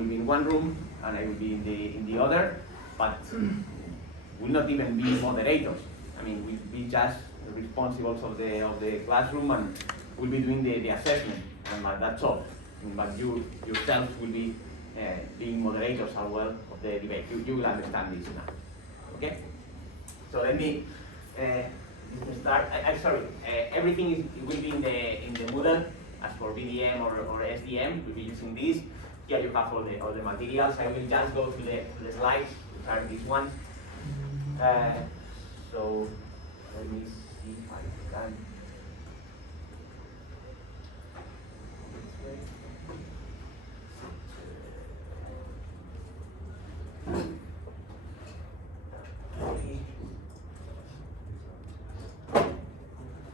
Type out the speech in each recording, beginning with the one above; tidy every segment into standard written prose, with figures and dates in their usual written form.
will be in one room and I will be in the other, but will not even be moderators. I mean, we'll be just responsible of the classroom and will be doing the assessment, and that's all. But you yourself will be being moderators as well of the debate. You will understand this now. Okay? So let me start. Sorry, everything will be in the Moodle. As for BDM or SDM, we'll be using this. Here you have all the materials. I will just go to the slides, which are these ones. So let me see if I can.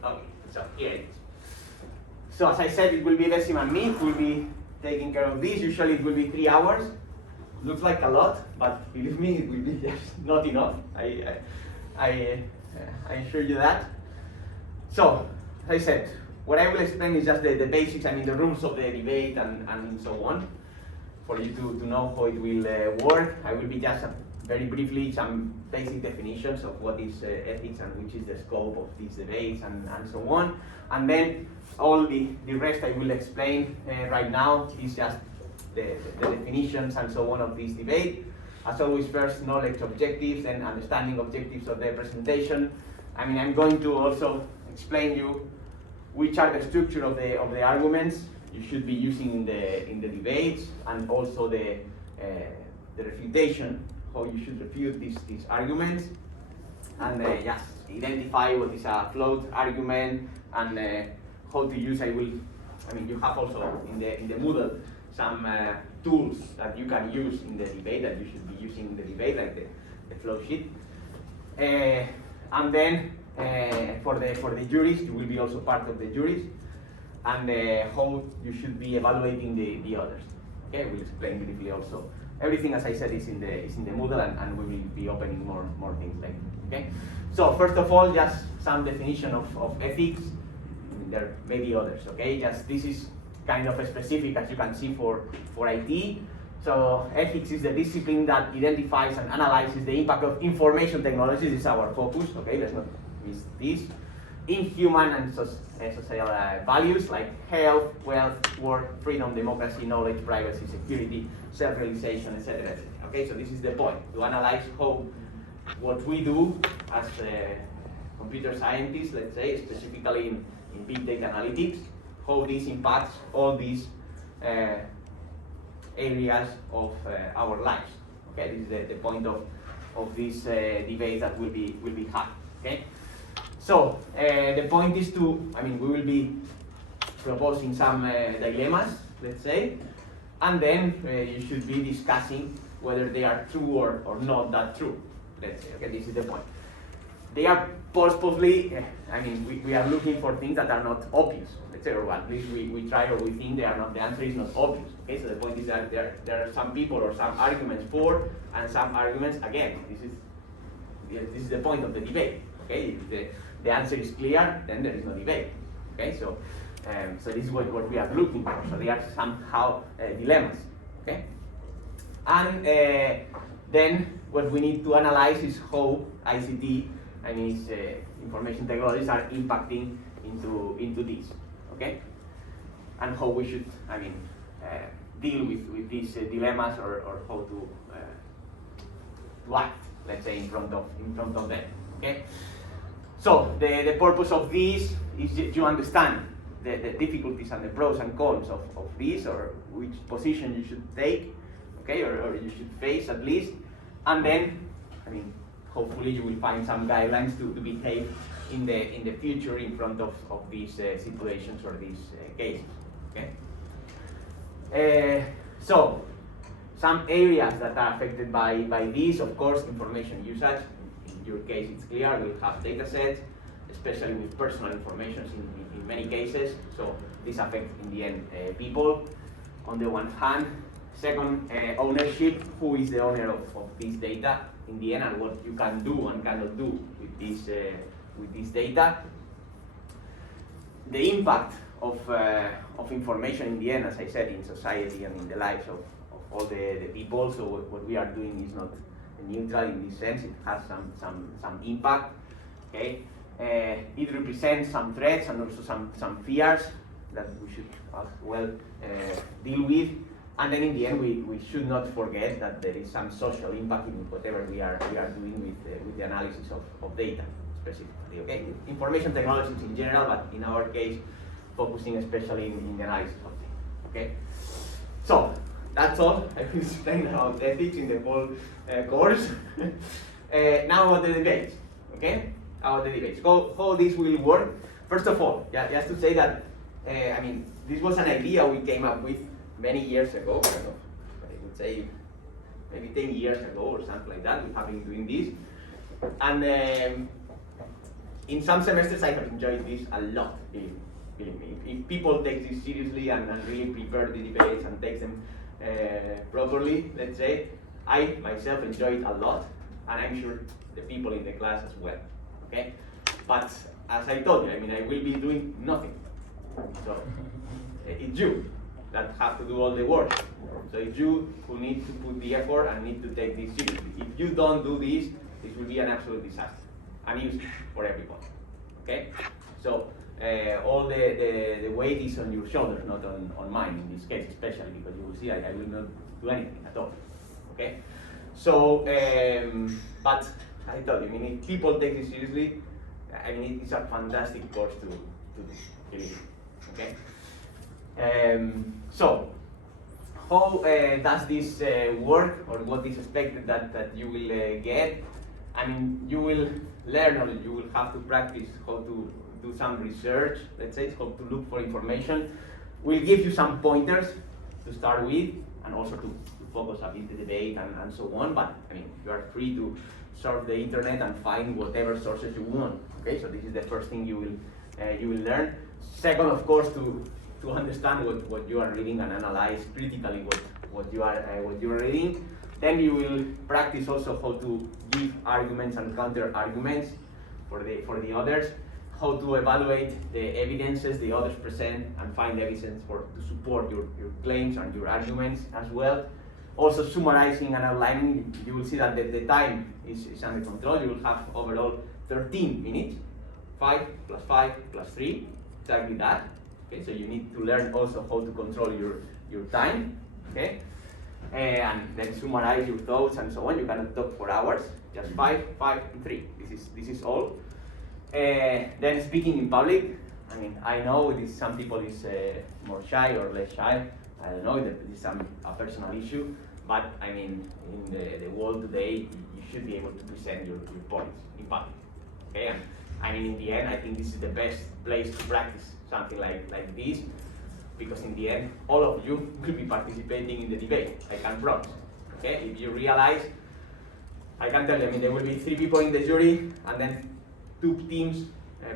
Okay, so here it is. So as I said, it will be Decim and me who will be taking care of this. Usually it will be 3 hours. Looks like a lot, but believe me, it will be just not enough. I assure you that. So, as I said, what I will explain is just the basics, I mean the rules of the debate and so on, for you to know how it will work. I will be just very briefly some basic definitions of what is ethics and which is the scope of these debates and so on. And then all the rest I will explain right now is just the definitions and so on of this debate. As always, first knowledge objectives and understanding objectives of the presentation. I mean, I'm going to also explain you which are the structure of the arguments you should be using in the debates, and also the refutation, how you should refute these arguments, and just identify what is a flawed argument and how to use. I mean, you have also in the Moodle some tools that you can use in the debate that you should be using in the debate, like the flow sheet. And then for the juries, you will be also part of the juries, and how you should be evaluating the others. Okay, we'll explain briefly also. Everything, as I said, is in the Moodle, and we will be opening more things later. Okay. So first of all, just some definition of ethics. There may be others. Okay. Just this is kind of specific, as you can see, for IT. So ethics is the discipline that identifies and analyzes the impact of information technology. This is our focus. Okay. Let's not miss this. In human and social values like health, wealth, work, freedom, democracy, knowledge, privacy, security, self-realization, etc. Okay, so this is the point, to analyze how what we do as computer scientists, let's say, specifically in big data analytics, how this impacts all these areas of our lives. Okay, this is the point of this debate that will be had. Okay. So the point is we will be proposing some dilemmas, let's say, and then you should be discussing whether they are true or not that true, let's say. Okay, this is the point. They are purposely, we are looking for things that are not obvious, let's say, or at least we try, or we think they are not, the answer is not obvious. Okay, so the point is that there are some people or some arguments for and some arguments against. This is the point of the debate. Okay, if the answer is clear, then there is no debate. Okay, so so this is what we are looking for. So they are somehow dilemmas. Okay, and then what we need to analyze is how ICT and its information technologies are impacting into this. Okay, and how we should deal with these dilemmas, or how to act, let's say, in front of them. Okay. So the purpose of this is you understand the difficulties and the pros and cons of this, or which position you should take, okay, or you should face at least, and then hopefully you will find some guidelines to behave in the future in front of these situations or these cases. Okay. So some areas that are affected by this, of course, information usage. In your case, it's clear, we'll have data sets, especially with personal information in many cases. So this affects, in the end, people on the one hand. Second, ownership, who is the owner of this data in the end, and what you can do and cannot do with this data. The impact of information in the end, as I said, in society and in the lives of all the people. So what we are doing is not neutral in this sense. It has some impact. Okay, it represents some threats and also some fears that we should as well deal with. And then in the end, we should not forget that there is some social impact in whatever we are doing with the analysis of data specifically. Okay, information technologies in general, but in our case, focusing especially in the analysis of data. Okay, so that's all I will explain about ethics in the whole course. Now about the debates. Okay, about the debates. How this will work? First of all, just to say that I mean, this was an idea we came up with many years ago. I would say maybe 10 years ago or something like that. We have been doing this, and in some semesters I have enjoyed this a lot. Believe me. If people take this seriously and really prepare the debates and take them properly, let's say, I myself enjoy it a lot, and I'm sure the people in the class as well. Okay, but as I told you, I mean, I will be doing nothing. So it's you that have to do all the work. So it's you who need to put the effort and need to take this seriously. If you don't do this, this will be an absolute disaster, useless for everyone. Okay? So all the weight is on your shoulders, not on mine in this case, especially because you will see I will not do anything at all. Okay? So, but I told you, I mean, if people take this seriously, I mean, it's a fantastic course to do. Okay? So, how does this work, or what is expected that you will get? I mean, you will learn, or you will have to practice how to do some research, let's say, how to look for information. We'll give you some pointers to start with, and also to focus a bit the debate and so on, but I mean, you are free to surf the internet and find whatever sources you want. Okay, so this is the first thing you will learn. Second, of course, to understand what you are reading and analyze critically what you are reading. Then you will practice also how to give arguments and counter arguments for the others, how to evaluate the evidences the others present and find evidence to support your claims and your arguments as well. Also summarizing and outlining, you will see that the time is under control. You will have overall 13 minutes, 5 plus 5 plus 3, exactly that. Okay, so you need to learn also how to control your time. Okay, and then summarize your thoughts and so on. You cannot talk for hours. Just 5, 5, and 3. This is all. Then speaking in public. I mean, I know some people is more shy or less shy. I don't know. That is a personal issue. But I mean, in the world today, you should be able to present your points in public. Okay, and I mean, in the end, I think this is the best place to practice something like this, because in the end, all of you will be participating in the debate. I can promise. Okay, if you realize, I can tell you, I mean, there will be 3 people in the jury, and then 2 teams,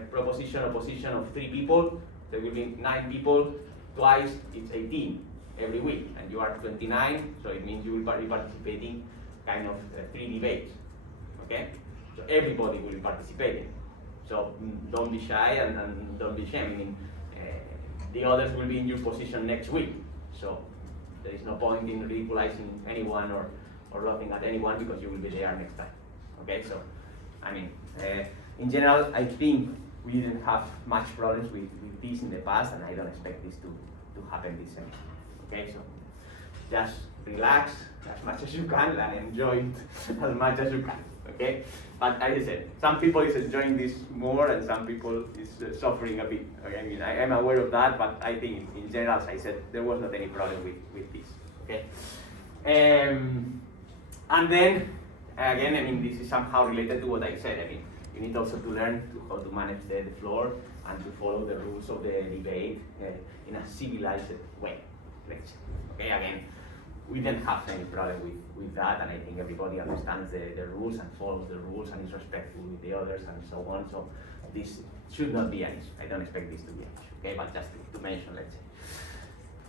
proposition, opposition of 3 people. There will be 9 people. Twice, it's 18 every week, and you are 29, so it means you will be participating kind of 3 debates. Okay, so everybody will be participating. So don't be shy and don't be ashamed. I mean, the others will be in your position next week. So there is no point in ridiculizing anyone or laughing at anyone, because you will be there next time. Okay, so I mean, in general, I think we didn't have much problems with this in the past, and I don't expect this to happen this semester. Okay, so just relax as much as you can and enjoy it as much as you can. Okay, but as I said, some people is enjoying this more and some people is suffering a bit. Okay? I mean, I am aware of that, but I think in general, as I said, there was not any problem with this. Okay, and then again, I mean, this is somehow related to what I said. I mean, you need also to learn how to manage the floor and to follow the rules of the debate in a civilized way. Okay, again, we didn't have any problem with that, and I think everybody understands the rules and follows the rules and is respectful with the others and so on. So this should not be an issue. I don't expect this to be an issue. Okay, but just to mention, let's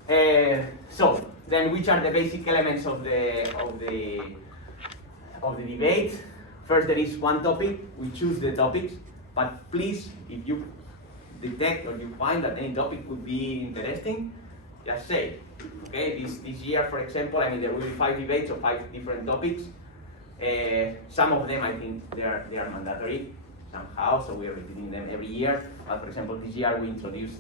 say. So then, which are the basic elements of the debate? First, there is one topic. We choose the topics, but please, if you detect or you find that any topic could be interesting, just say. Okay, this year, for example, I mean, there will be 5 debates of 5 different topics. Some of them, I think, they are mandatory somehow, so we are repeating them every year. But for example, this year we introduced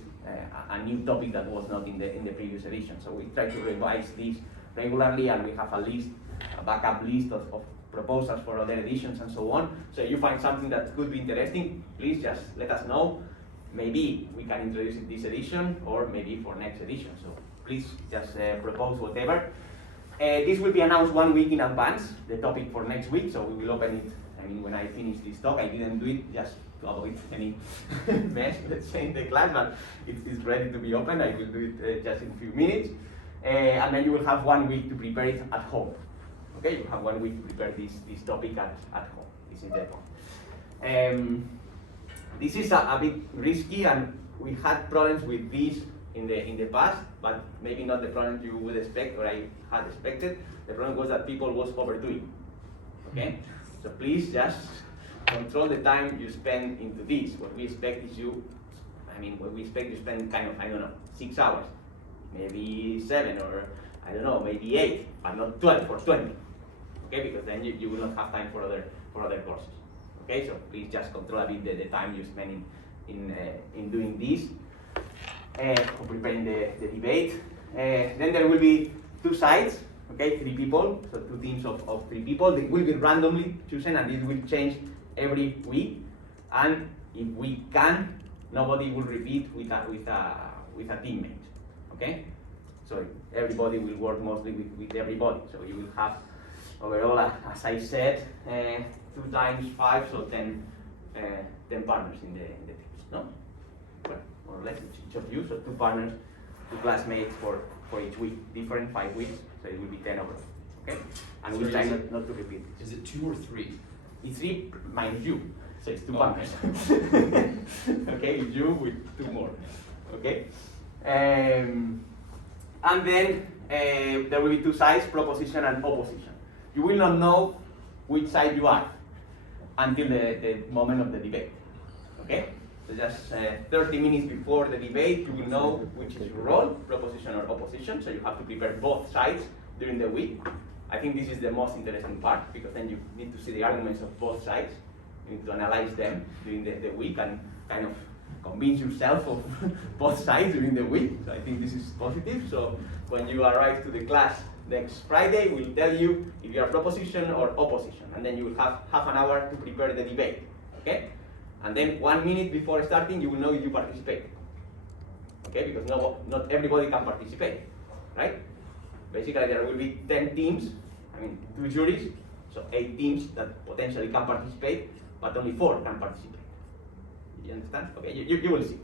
a new topic that was not in the previous edition. So we try to revise this regularly, and we have a backup list of proposals for other editions and so on. So if you find something that could be interesting, please just let us know. Maybe we can introduce it this edition, or maybe for next edition. So please just propose whatever. This will be announced 1 week in advance, the topic for next week, so we will open it. I mean, when I finish this talk, I didn't do it just to avoid any mess, let's say, in the class, but it's ready to be opened. I will do it just in a few minutes. And then you will have 1 week to prepare it at home. Okay, you have 1 week to prepare this topic at home. This is the point. This is a bit risky, and we had problems with this in the past, but maybe not the problem you would expect or I had expected. The problem was that people was overdoing. Okay, so please just control the time you spend into this. What we expect is what we expect you spend kind of, I don't know, 6 hours, maybe 7, or I don't know, maybe 8, but not 12 or 20. Okay, because then you will not have time for other courses. Okay, so please just control a bit the time you spend in doing this. For preparing the debate. Then there will be 2 sides, okay, 3 people, so 2 teams of 3 people. They will be randomly chosen, and this will change every week. And if we can, nobody will repeat with a teammate, okay? So everybody will work mostly with everybody. So you will have overall, as I said, 2 times 5, so 10 partners in the teams, no? Well, more or less each of you, so 2 partners, 2 classmates for each week, different 5 weeks, so it will be 10 overall, okay? And we'll try not to repeat it. Is it 2 or 3? It's 3 minus you, so it's 2 partners. Okay, it's you with 2 more, okay? And then there will be 2 sides, proposition and opposition. You will not know which side you are until the moment of the debate, okay? So just 30 minutes before the debate, you will know which is your role, proposition or opposition, so you have to prepare both sides during the week. I think this is the most interesting part, because then you need to see the arguments of both sides. You need to analyze them during the week and kind of convince yourself of both sides during the week. So I think this is positive. So when you arrive to the class next Friday, we'll tell you if you are proposition or opposition, and then you will have half an hour to prepare the debate, okay? And then 1 minute before starting, you will know if you participate, okay? Because not everybody can participate, right? Basically, there will be 10 teams, 2 juries, so 8 teams that potentially can participate, but only 4 can participate. You understand? Okay, you will see.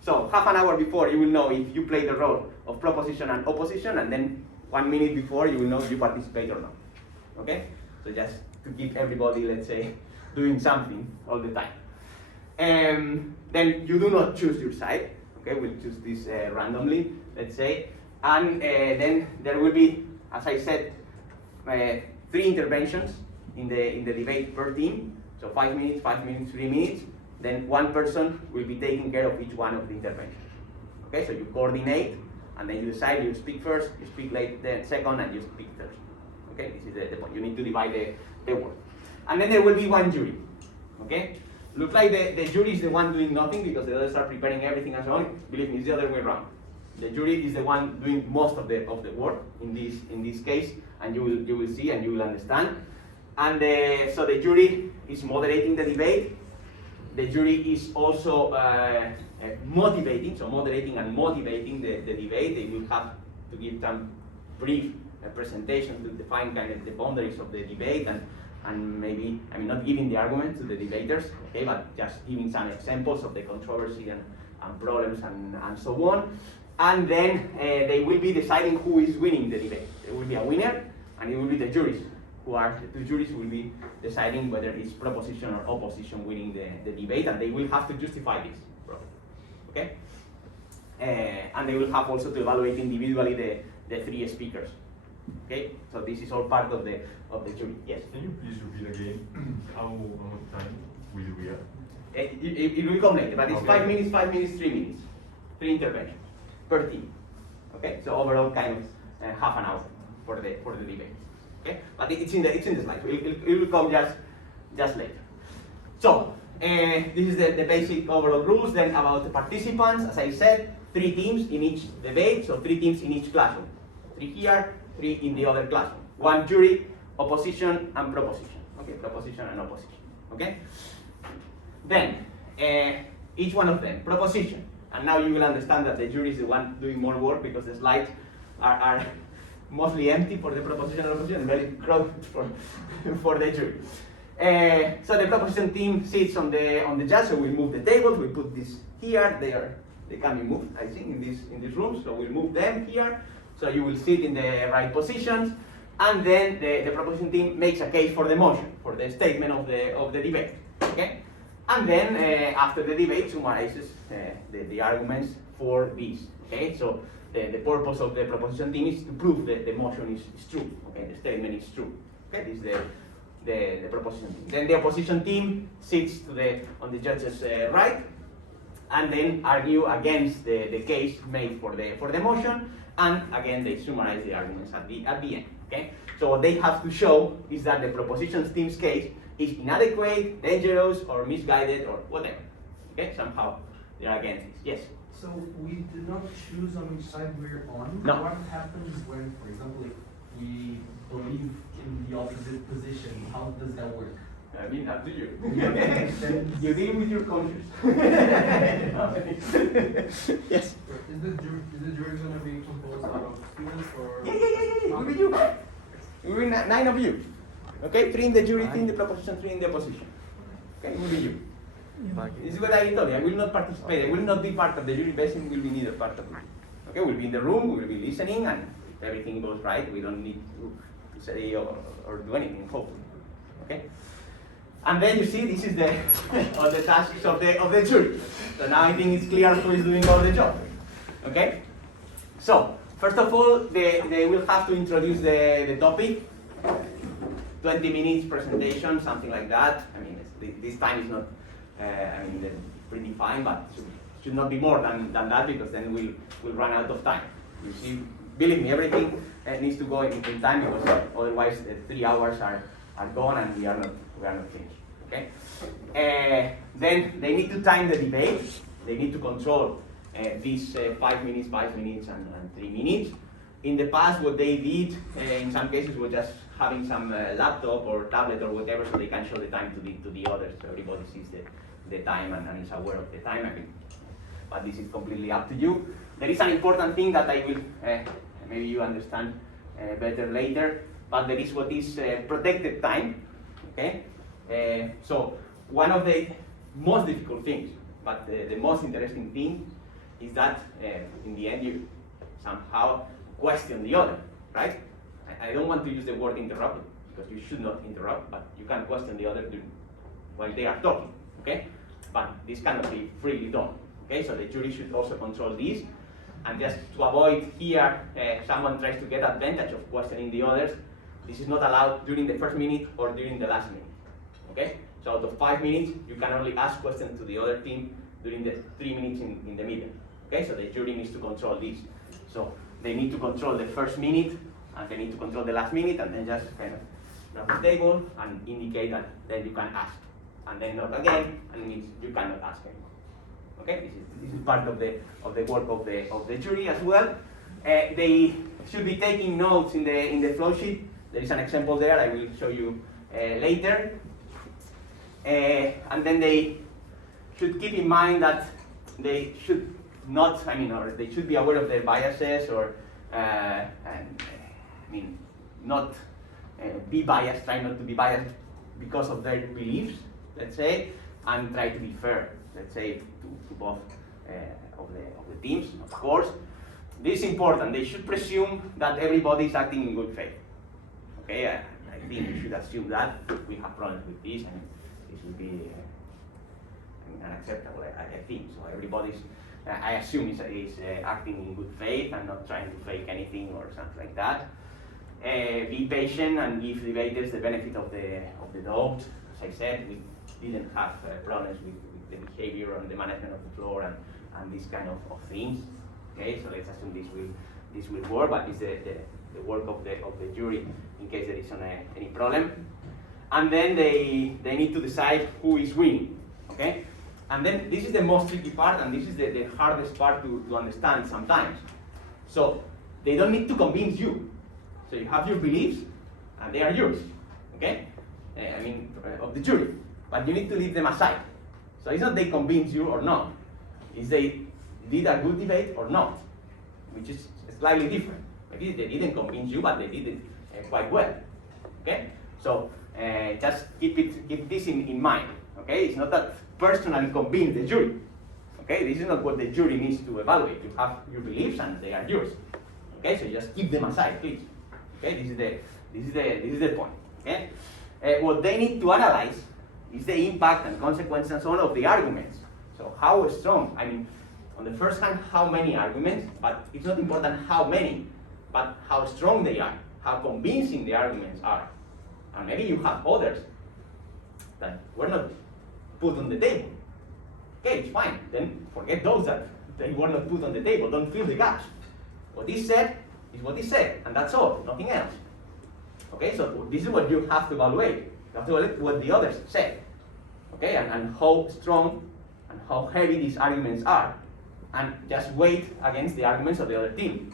So half an hour before, you will know if you play the role of proposition and opposition, and then 1 minute before, you will know if you participate or not. Okay? So just to keep everybody, let's say, doing something all the time. Then you do not choose your side. Okay, we'll choose this randomly, let's say. And then there will be, as I said, 3 interventions in the debate per team. So 5 minutes, 5 minutes, 3 minutes. Then 1 person will be taking care of each one of the interventions. Okay, so you coordinate, and then you decide you speak first, you speak second, and you speak third. Okay, this is the point. You need to divide the work. And then there will be 1 jury. Okay, looks like the jury is the one doing nothing because the others are preparing everything and so on. Believe me, it's the other way around. The jury is the one doing most of the work in this case, and you will see and you will understand. And so the jury is moderating the debate. The jury is also motivating, so moderating and motivating the debate. They will have to give some brief presentation to define kind of the boundaries of the debate, and maybe, not giving the argument to the debaters, okay, but just giving some examples of the controversy and problems and so on. And then they will be deciding who is winning the debate. There will be a winner, and it will be the juries. The 2 juries will be deciding whether it's proposition or opposition winning the debate, and they will have to justify this, okay? And they will have also to evaluate individually the 3 speakers, okay? So this is all part of the jury. Yes? Can you please repeat again how much time will we have? It will come later, but it's okay. 5 minutes, 5 minutes, 3 minutes. 3 interventions. per team. Okay, so overall kind of half an hour for the debate. Okay, but it's in the slide. So it will come just later. So this is the basic overall rules. Then about the participants, as I said, 3 teams in each debate, so 3 teams in each classroom. 3 here, 3 in the other classroom. 1 jury, opposition and proposition. Okay, proposition and opposition. Okay. Then each one of them, proposition. And now you will understand that the jury is the one doing more work because the slides are mostly empty for the proposition and opposition, and very crowded for the jury. So the proposition team sits on the judge. So we move the tables. We put this here. They can be moved, I think, in this room. So we'll move them here. So you will sit in the right positions, and then the proposition team makes a case for the motion, for the statement of the debate. Okay, and then after the debate, summarizes the arguments for this. Okay, so the purpose of the proposition team is to prove that the motion is true. Okay, the statement is true. Okay, this is the proposition team. Then the opposition team sits on the judge's right, and then argue against the case made for the motion, and again they summarize the arguments at the end. Okay, so what they have to show is that the proposition team's case is inadequate, dangerous, or misguided, or whatever. Okay, somehow they are against this. Yes. So we did not choose on which side we're on. No. What happens when, for example, if we believe in the opposite position? How does that work? I mean, up to you. Then You deal with your conscience. Yes. Is the jury going to be composed out of students or? Yeah. It will be you. It will be 9 of you. Okay, 3 in the jury, 3 in the proposition, 3 in the opposition. Okay, it will be you. This is what I told you. I will not participate. I will not be part of the jury. Basically, will be neither part of it. Okay, we'll be in the room. We will be listening, and if everything goes right, we don't need to say or do anything. Hopefully. Okay. And then you see, this is the all the tasks of the jury. So now I think it's clear who is doing all the job. Okay. So first of all, they will have to introduce the topic. 20 minutes presentation, something like that. I mean, this time is not, pretty fine, but should not be more than that, because then we'll run out of time. You see, believe me, everything needs to go in time, because otherwise the 3 hours are gone and we are not finished. Okay. Then they need to time the debate. They need to control these 5 minutes, and 3 minutes. In the past, what they did in some cases was just having some laptop or tablet or whatever, so they can show the time to the others, so everybody sees the time and is aware of the time. I mean, but this is completely up to you. There is an important thing that I will maybe you understand better later, but there is what is protected time. Okay, so one of the most difficult things, but the most interesting thing, is that in the end you somehow question the other, right? I don't want to use the word interrupt, because you should not interrupt, but you can question the other while they are talking, okay? But this cannot be freely done, okay? So the jury should also control this, and just to avoid here, someone tries to get advantage of questioning the others, this is not allowed during the first minute or during the last minute, okay? So out of 5 minutes, you can only ask questions to the other team during the 3 minutes in the middle, okay? So the jury needs to control this. So they need to control the first minute, and they need to control the last minute, and then just kind of grab the table and indicate that then you can ask, and then not again, and it means you cannot ask anymore. Okay, this is part of the work of the jury as well. They should be taking notes in the flow sheet. There is an example there. I will show you later. And then they should keep in mind that they should not, or they should be aware of their biases, or not be biased, try not to be biased because of their beliefs, let's say, and try to be fair, let's say, to both of the teams, of course. This is important. They should presume that everybody is acting in good faith. Okay, I think we should assume that. If we have problems with this, and this will be unacceptable, I think. So everybody's, I assume, is acting in good faith and not trying to fake anything or something like that. Be patient and give debaters the benefit of the doubt. As I said, we didn't have problems with the behavior and the management of the floor and these kind of things. Okay, so let's assume this will work, but it's the work of the jury in case there is any problem. And then they need to decide who is winning. Okay, and then this is the most tricky part, and this is the hardest part to understand sometimes. So they don't need to convince you. So you have your beliefs, and they are yours. Okay, of the jury, but you need to leave them aside. So it's not they convince you or not. It's they did a good debate or not, which is slightly different. Maybe they didn't convince you, but they did it quite well. Okay, so just keep this in mind. Okay, it's not that personally convince the jury. Okay, this is not what the jury needs to evaluate. You have your beliefs and they are yours. Okay, so just keep them aside, please. Okay, this is the point. Okay, what they need to analyze is the impact and consequences and so on of the arguments. So how strong? I mean, on the first hand, how many arguments? But it's not important how many, but how strong they are, how convincing the arguments are. And maybe you have others that were not put on the table. Okay, it's fine. Then forget those that they were not put on the table. Don't fill the gaps. What is said is what is said, and that's all, nothing else. Okay, so this is what you have to evaluate. You have to evaluate what the others said. Okay, and how strong and how heavy these arguments are, and just weight against the arguments of the other team.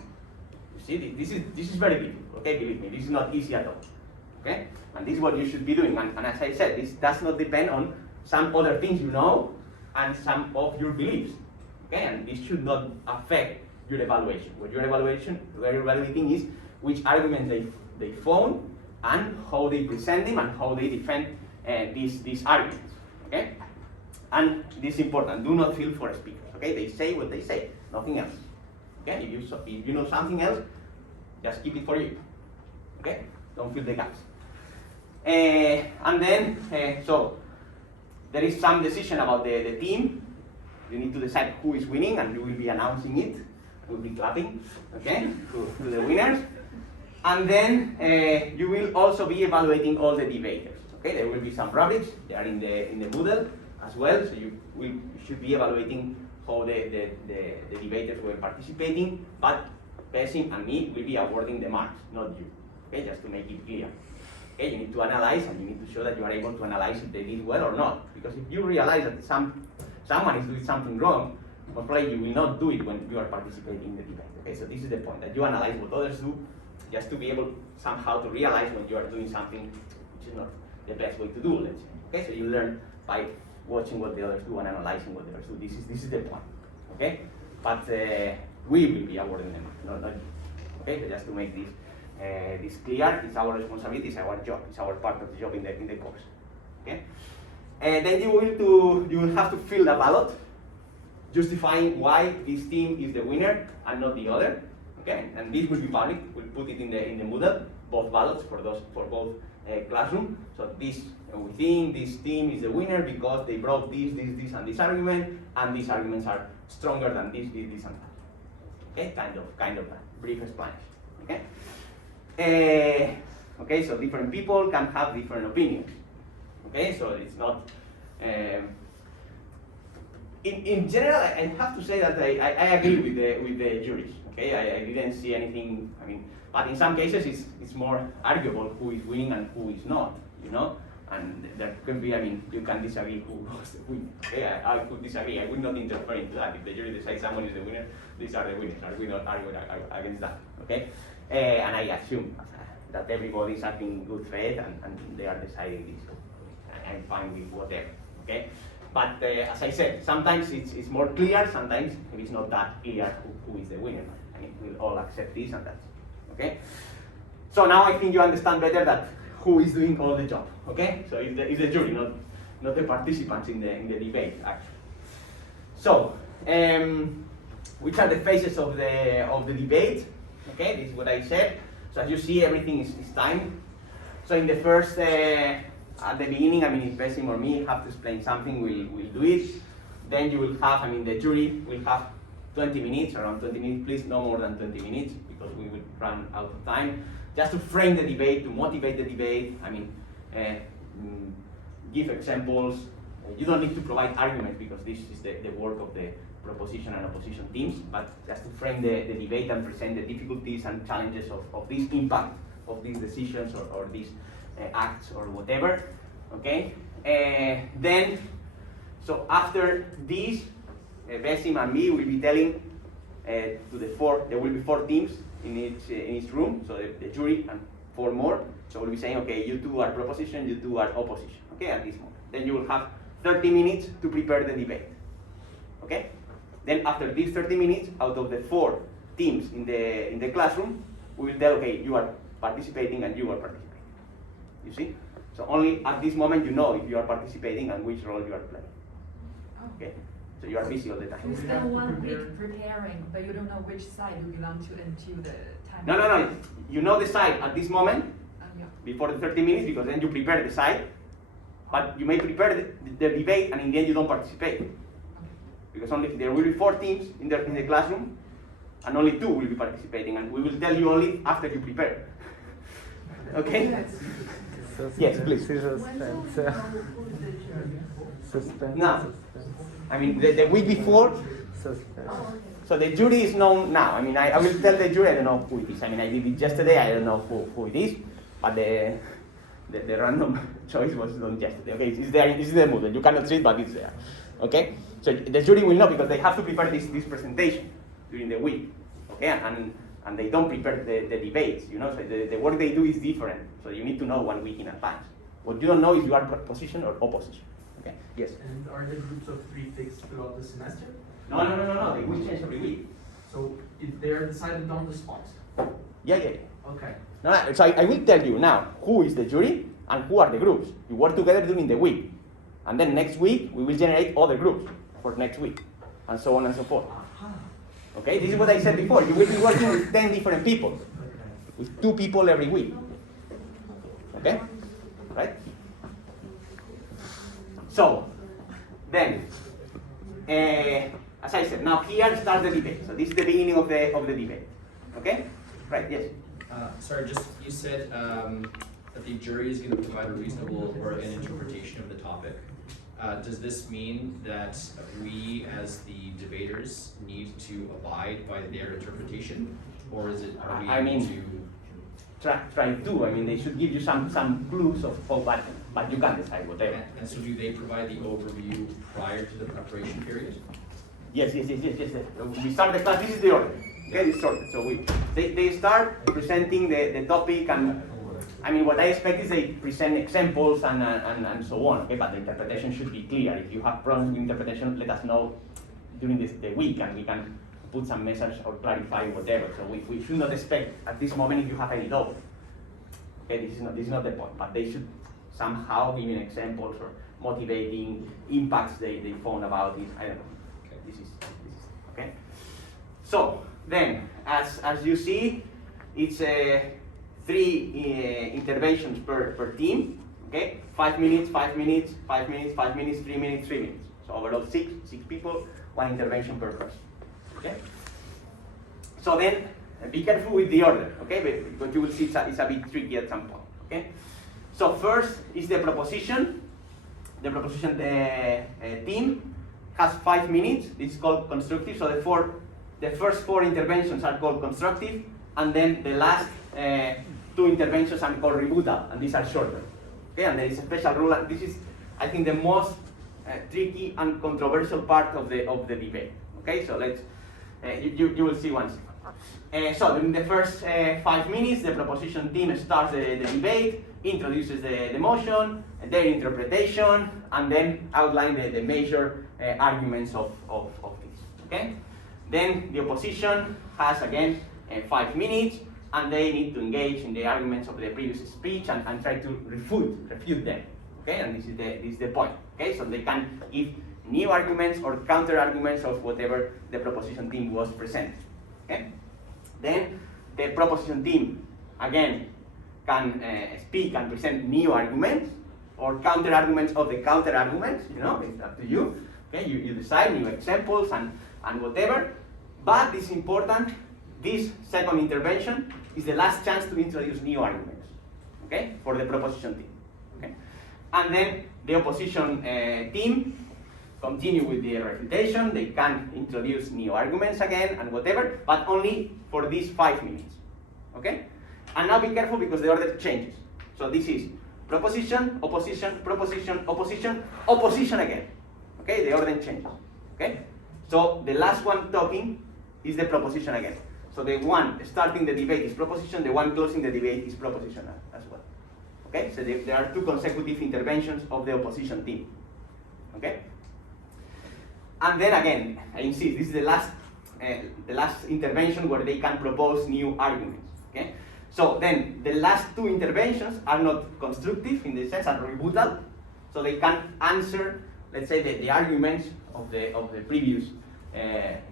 You see, this is very difficult. Okay, believe me, this is not easy at all. Okay, and this is what you should be doing. And as I said, this does not depend on some other things you know and some of your beliefs. Okay, and this should not affect your evaluation. What you're evaluating is which arguments they found and how they present them and how they defend these arguments. Okay, and this is important. Do not feel for speakers. Okay, they say what they say, nothing else. Okay, if you know something else, just keep it for you. Okay, don't fill the gaps. And then, so there is some decision about the team. You need to decide who is winning, and you will be announcing it. We'll be clapping, okay, to the winners. And then you will also be evaluating all the debaters. Okay, there will be some rubrics. They are in the Moodle as well. So you should be evaluating how the debaters were participating. But Pessim and me will be awarding the marks, not you. Okay, just to make it clear. Okay, you need to analyze, and you need to show that you are able to analyze if they did well or not. Because if you realize that someone is doing something wrong, most likely you will not do it when you are participating in the debate. Okay, so this is the point, that you analyze what others do, just to be able somehow to realize when you are doing something which is not the best way to do, let's say. Okay, so you learn by watching what the others do and analyzing what the others do. This is the point. Okay, but we will be awarding them, not you. Okay, so just to make this clear, it's our responsibility, it's our job, it's our part of the job in the course. Okay, and then you will have to fill a ballot, justifying why this team is the winner and not the other. Okay, and this will be public. We'll put it in the Moodle, both ballots for both classroom. So we think this team is the winner because they brought this, and this argument, and these arguments are stronger than this, and that. Okay, kind of a brief explanation. Okay. Okay, so different people can have different opinions. Okay, so it's not. In general, I have to say that I agree with the juries. Okay, I didn't see anything. I mean, but in some cases it's more arguable who is winning and who is not. You know, and there can be. I mean, you can disagree who was the winner. Okay, I could disagree. I would not interfere into that. If the jury decides someone is the winner, these are the winners. I will not argue against that. Okay, and I assume that everybody is acting in good faith and they are deciding this. I'm fine with whatever. Okay. But as I said, sometimes it's more clear, sometimes it's not that clear who is the winner. I mean, we'll all accept this and that. Okay? So now I think you understand better that who is doing all the job. Okay? So it's the jury, not the participants in the debate, actually. So, which are the phases of the debate? Okay, this is what I said. So as you see, everything is timed. So in the first at the beginning, I mean, if Pessim or me have to explain something, we'll do it. Then you will have, the jury will have 20 minutes, around 20 minutes, please, no more than 20 minutes, because we will run out of time. Just to frame the debate, to motivate the debate, give examples. You don't need to provide arguments, because this is the work of proposition and opposition teams, but just to frame the debate and present the difficulties and challenges of this impact of these decisions or these acts or whatever. Okay. Then, so after this, Besim and me will be telling to the four. There will be 4 teams in each room. So the jury and 4 more. So we'll be saying, okay, you two are proposition, you two are opposition. Okay, at this moment. Then you will have 30 minutes to prepare the debate. Okay. Then after these 30 minutes, out of the 4 teams in the classroom, we will tell, okay, you are participating and you are participating. You see? So only at this moment you know if you are participating and which role you are playing. Okay? So you are busy all the time. You spend 1 week preparing, but you don't know which side you belong to until the time. No. You know the side at this moment, Yeah. before the 30 minutes, because then you prepare the side. But you may prepare the debate and in the end you don't participate. Okay. Because only there will be 4 teams in the classroom and only 2 will be participating, and we will tell you only after you prepare. Okay? Yes, please. Suspense. Now, I mean, the week before, so the jury is known now. I mean, I will tell the jury, I don't know who it is. I mean, I did it yesterday, I don't know who it is, but the random choice was done yesterday. Okay, it's there, it's in the Moodle. You cannot see it, but it's there. Okay? So the jury will know because they have to prepare this presentation during the week. Okay? And they don't prepare the debates, you know, so the work they do is different. So you need to know 1 week in advance. What you don't know is you are position or opposition. Okay? Yes? And are the groups of 3 fixed throughout the semester? No. They will change every week. So if they are decided on the spot? Yeah. Okay. No, so I will tell you now who is the jury and who are the groups. You work together during the week. And then next week, we will generate other groups for next week. And so on and so forth. Okay, this is what I said before. You will be working with 10 different people. With 2 people every week. Okay? Right? So, then, as I said, now here starts the debate. So this is the beginning of the debate. Okay? Right, yes? Sorry, just you said that the jury is going to provide a reasonable or an interpretation of the topic. Does this mean that we, as the debaters, need to abide by their interpretation, or is it? Are we I mean, to try to. I mean, they should give you some clues of but you can decide whatever. and so do they provide the overview prior to the preparation period? Yes. We start the class. This is the order. Okay, this order. So they start presenting the topic, and I mean what I expect is they present examples and so on. Okay, but the interpretation should be clear. If you have problems with interpretation, let us know during the week, and we can put some message or clarify whatever. So we should not expect at this moment if you have any doubt. Okay, this is not the point, but they should somehow give examples or motivating impacts they found about this. I don't know. Okay. This is okay. So then, as you see, it's 3 interventions per team. Okay, 5 minutes, 5 minutes, 5 minutes, 5 minutes, 3 minutes, 3 minutes. So overall, six people, 1 intervention per person. Okay. So then, be careful with the order. Okay, because you will see it's a bit tricky at some point. Okay. So first is the proposition. The proposition team has 5 minutes. This is called constructive. So the first 4 interventions are called constructive, and then the last 2 interventions are called rebuttal, and these are shorter. Okay, and there is a special rule. And this is, I think, the most tricky and controversial part of the debate. Okay, so let's you will see one second. So during the first 5 minutes, the proposition team starts the debate, introduces the motion, their interpretation, and then outline the major arguments of this. Okay? Then the opposition has again 5 minutes, and they need to engage in the arguments of the previous speech and try to refute them. Okay? And this is the point. Okay? So they can give new arguments or counter arguments of whatever the proposition team was presenting. Okay? Then the proposition team again can speak and present new arguments or counter arguments of the counter arguments. You know, it's up to you. Okay, you decide new examples and whatever. But it's important. This second intervention is the last chance to introduce new arguments. Okay, for the proposition team. Okay, and then the opposition team continue with the refutation, they can introduce new arguments again and whatever, but only for these 5 minutes. Okay? And now be careful because the order changes. So this is proposition, opposition, proposition, opposition, opposition again. Okay? The order changes. Okay? So the last one talking is the proposition again. So the one starting the debate is proposition, the one closing the debate is proposition as well. Okay? So there are 2 consecutive interventions of the opposition team. Okay? And then again, I insist, this is the last intervention where they can propose new arguments. Okay? So then the last 2 interventions are not constructive in the sense, are rebuttal. So they can answer, let's say, the arguments of the previous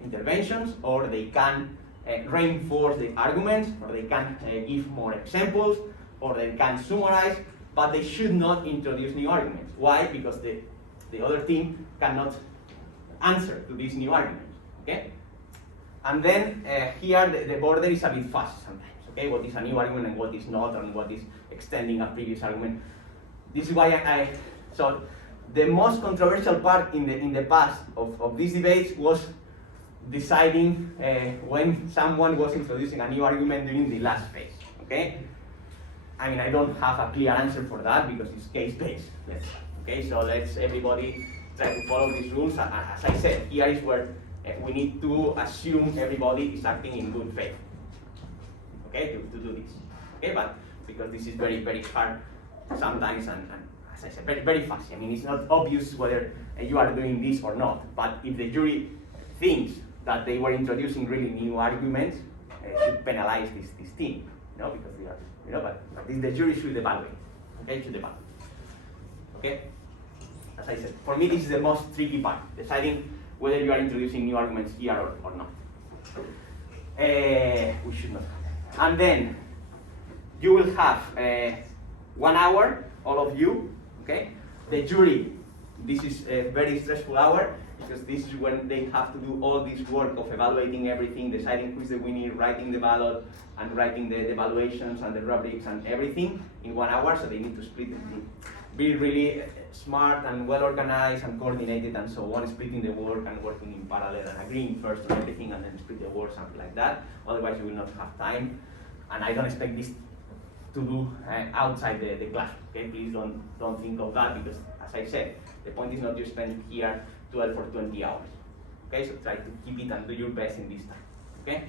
interventions, or they can reinforce the arguments, or they can give more examples, or they can summarize, but they should not introduce new arguments. Why? Because the other team cannot answer to these new arguments. Okay? And then here the border is a bit fast sometimes. Okay, what is a new argument and what is not, and what is extending a previous argument. This is why so the most controversial part in the past of these debates was deciding when someone was introducing a new argument during the last phase. Okay, I mean, I don't have a clear answer for that because it's case-based. Okay, so let's everybody try to follow these rules. As I said, here is where we need to assume everybody is acting in good faith. Okay, to do this. Okay, but because this is very, very hard sometimes, and as I said, very, very fast. I mean, it's not obvious whether you are doing this or not. But if the jury thinks that they were introducing really new arguments, should penalize this team, because they are, but the jury should evaluate. Okay, should evaluate. Okay, as I said, for me this is the most tricky part, deciding whether you are introducing new arguments here or not. We should not. And then you will have 1 hour, all of you, okay? The jury, this is a very stressful hour because this is when they have to do all this work of evaluating everything, deciding who's the winner, writing the ballot, and writing the evaluations and the rubrics and everything in 1 hour, so they need to split it. Be really smart and well organized and coordinated and so on, splitting the work and working in parallel and agreeing first on everything and then split the work, something like that. Otherwise you will not have time. And I don't expect this to do outside the class. Okay, please don't think of that because, as I said, the point is not to spend here 12 or 20 hours. Okay, so try to keep it and do your best in this time. Okay,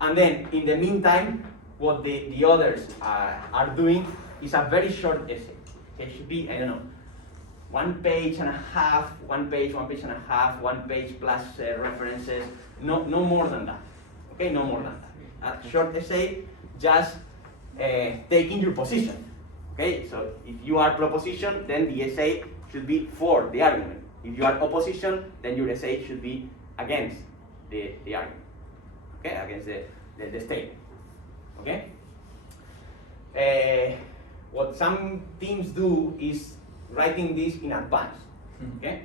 and then in the meantime, what the others are doing is a very short essay. It should be, I don't know, 1 page and a half, 1 page, 1 page and a half, 1 page plus references. No more than that. Okay, no more than that. A short essay, just taking your position. Okay, so if you are proposition, then the essay should be for the argument. If you are opposition, then your essay should be against the argument. Okay, against the statement. Okay. What some teams do is writing this in advance. Okay.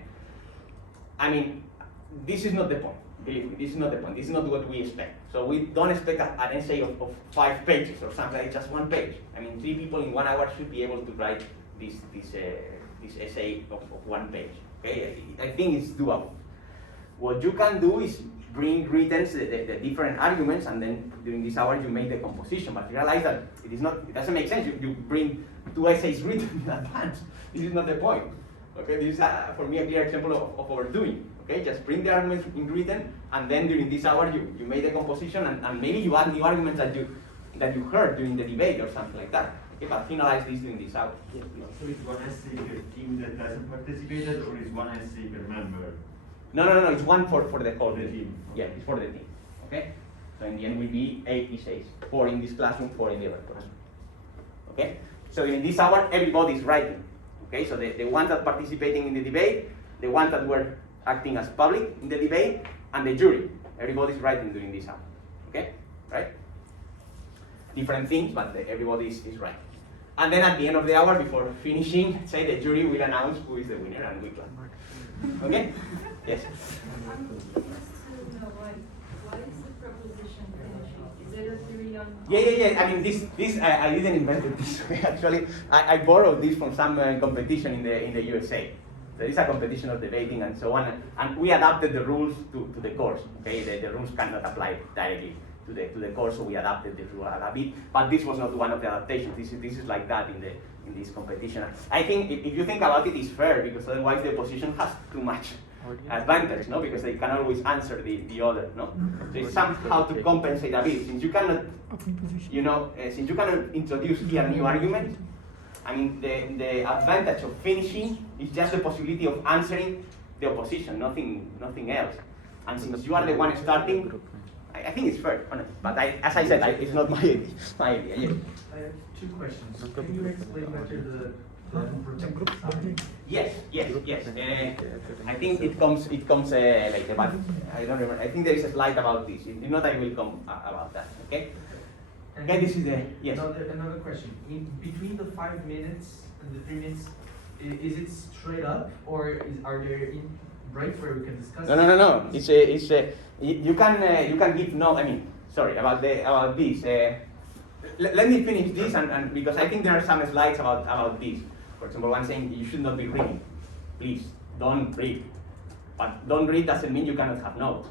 I mean, this is not the point. Believe me, this is not the point. This is not what we expect. So we don't expect an essay of 5 pages or something like just 1 page. I mean, 3 people in 1 hour should be able to write this essay of 1 page. Okay, I think it's doable. What you can do is bring written the different arguments, and then during this hour you make the composition. But realize that it doesn't make sense. You bring 2 essays written in advance. This is not the point. Okay, this is for me a clear example of overdoing. Okay, just bring the arguments in written, and then during this hour you make the composition, and maybe you add new arguments that you heard during the debate or something like that. Okay, but finalize this during this hour. Yes, So it's 1 essay per team that hasn't participated, or is 1 essay per member? No, it's 1 for the whole For the team. Yeah, it's for the team. Okay? So in the end will be 8 essays. 4 in this classroom, 4 in the other classroom. Okay? So in this hour everybody is writing. Okay, so the ones that participating in the debate, the ones that were acting as public in the debate, and the jury. Everybody's writing during this hour. Okay? Right? Different things, but everybody is writing. And then at the end of the hour, before finishing, say the jury will announce who is the winner and we clap. Okay? Yes? I'm curious to know why is the proposition finishing? Is it a theory on? Yeah. I mean, this I didn't invent this. Actually, I borrowed this from some competition in the USA. there is a competition of debating and so on, and we adapted the rules to the course. Okay, the rules cannot apply directly to the course, so we adapted the rule a bit. But this was not one of the adaptations. This is like that in this competition. I think if you think about it, it's fair, because otherwise the opposition has too much advantage, no? Because they can always answer the other, no? So it's somehow to compensate a bit. Since you cannot, since you cannot introduce here new arguments, I mean, the advantage of finishing is just the possibility of answering the opposition, nothing else. And since you are the one starting, I think it's fair, honestly. But as I said, it's not my idea. Yes. I have two questions. Can you explain better the protected side? Yes. I think it comes later, but I don't remember. I think there is a slide about this. If not, I will come about that. Okay. And Okay. This is the yes. Another question. In between the 5 minutes and the 3 minutes, is it straight up, or are there breaks where we can discuss? No. It's you can give no. I mean, sorry about this. Let me finish this, and because I think there are some slides about this. For example, one saying you should not be reading. Please don't read. But don't read doesn't mean you cannot have notes.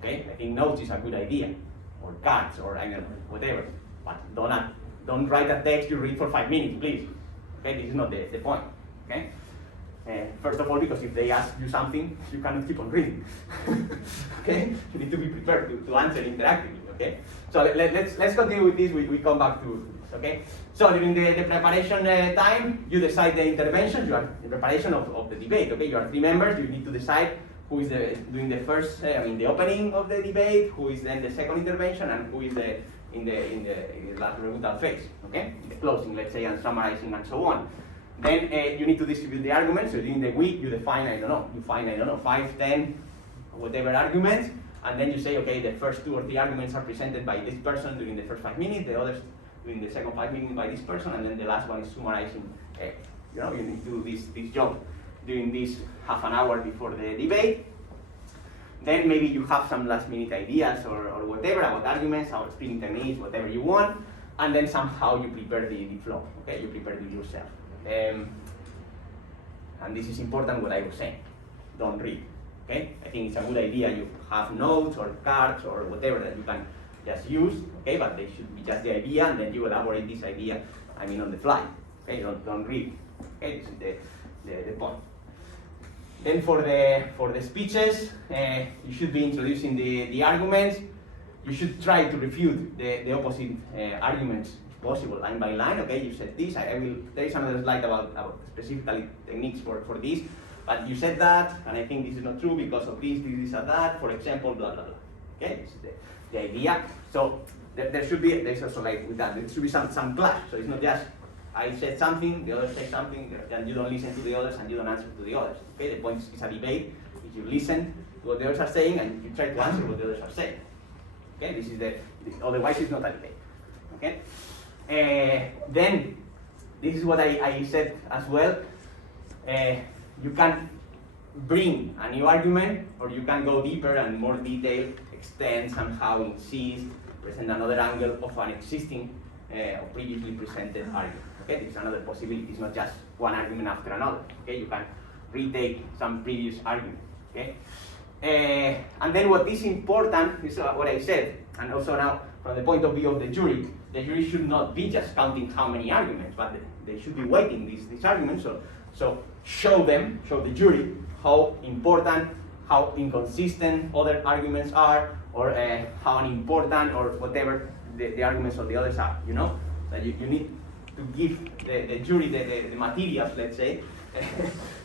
Okay, I think notes is a good idea, or cards, or I don't know, whatever. But don't write a text you read for 5 minutes, please. Okay, this is not the point. Okay. First of all, because if they ask you something, you cannot keep on reading. Okay, you need to be prepared to answer interactively. Okay, so let's continue with this. We come back to this. Okay, so during the preparation time, you decide the intervention. You are in preparation of the debate. Okay, you are 3 members. You need to decide who is doing the first, the opening of the debate, who is then the second intervention, and who is in the last rebuttal phase. Okay, in the closing, let's say, and summarizing and so on. Then you need to distribute the arguments. So during the week, you define, I don't know, 5, 10, whatever arguments, and then you say, okay, the first 2 or 3 arguments are presented by this person during the first 5 minutes, the others during the second 5 minutes by this person, and then the last one is summarizing. You need to do this job during this half an hour before the debate. Then maybe you have some last minute ideas or whatever about arguments, or speaking techniques, whatever you want, and then somehow you prepare the flow. Okay, you prepare it yourself. And this is important what I was saying. Don't read. Okay? I think it's a good idea you have notes or cards or whatever that you can just use, okay, but they should be just the idea, and then you elaborate this idea, on the fly. Okay, don't read. Okay, this is the point. Then for the speeches, you should be introducing the arguments. You should try to refute the opposite arguments if possible, line by line. Okay, you said this. There is another slide about specifically techniques for this. But you said that, and I think this is not true because of this, and that. For example, blah blah blah. Okay, this is the idea. So there's also like with that. There should be some clash. So it's not just I said something, the other said something, and you don't listen to the others and you don't answer to the others. Okay, the point is it's a debate. If you listen to what the others are saying and you try to answer what the others are saying. Okay, this is otherwise it's not a debate. Okay, then this is what I said as well. You can bring a new argument, or you can go deeper and more detailed, extend somehow, insist, present another angle of an existing or previously presented argument. Okay, this is another possibility. It's not just one argument after another. Okay, you can retake some previous argument. Okay, and then what is important is what I said, and also now from the point of view of the jury should not be just counting how many arguments, but they should be weighting these arguments. So show the jury how important, how inconsistent other arguments are, or how unimportant or whatever the arguments of the others are. That you need to give the jury the materials, let's say,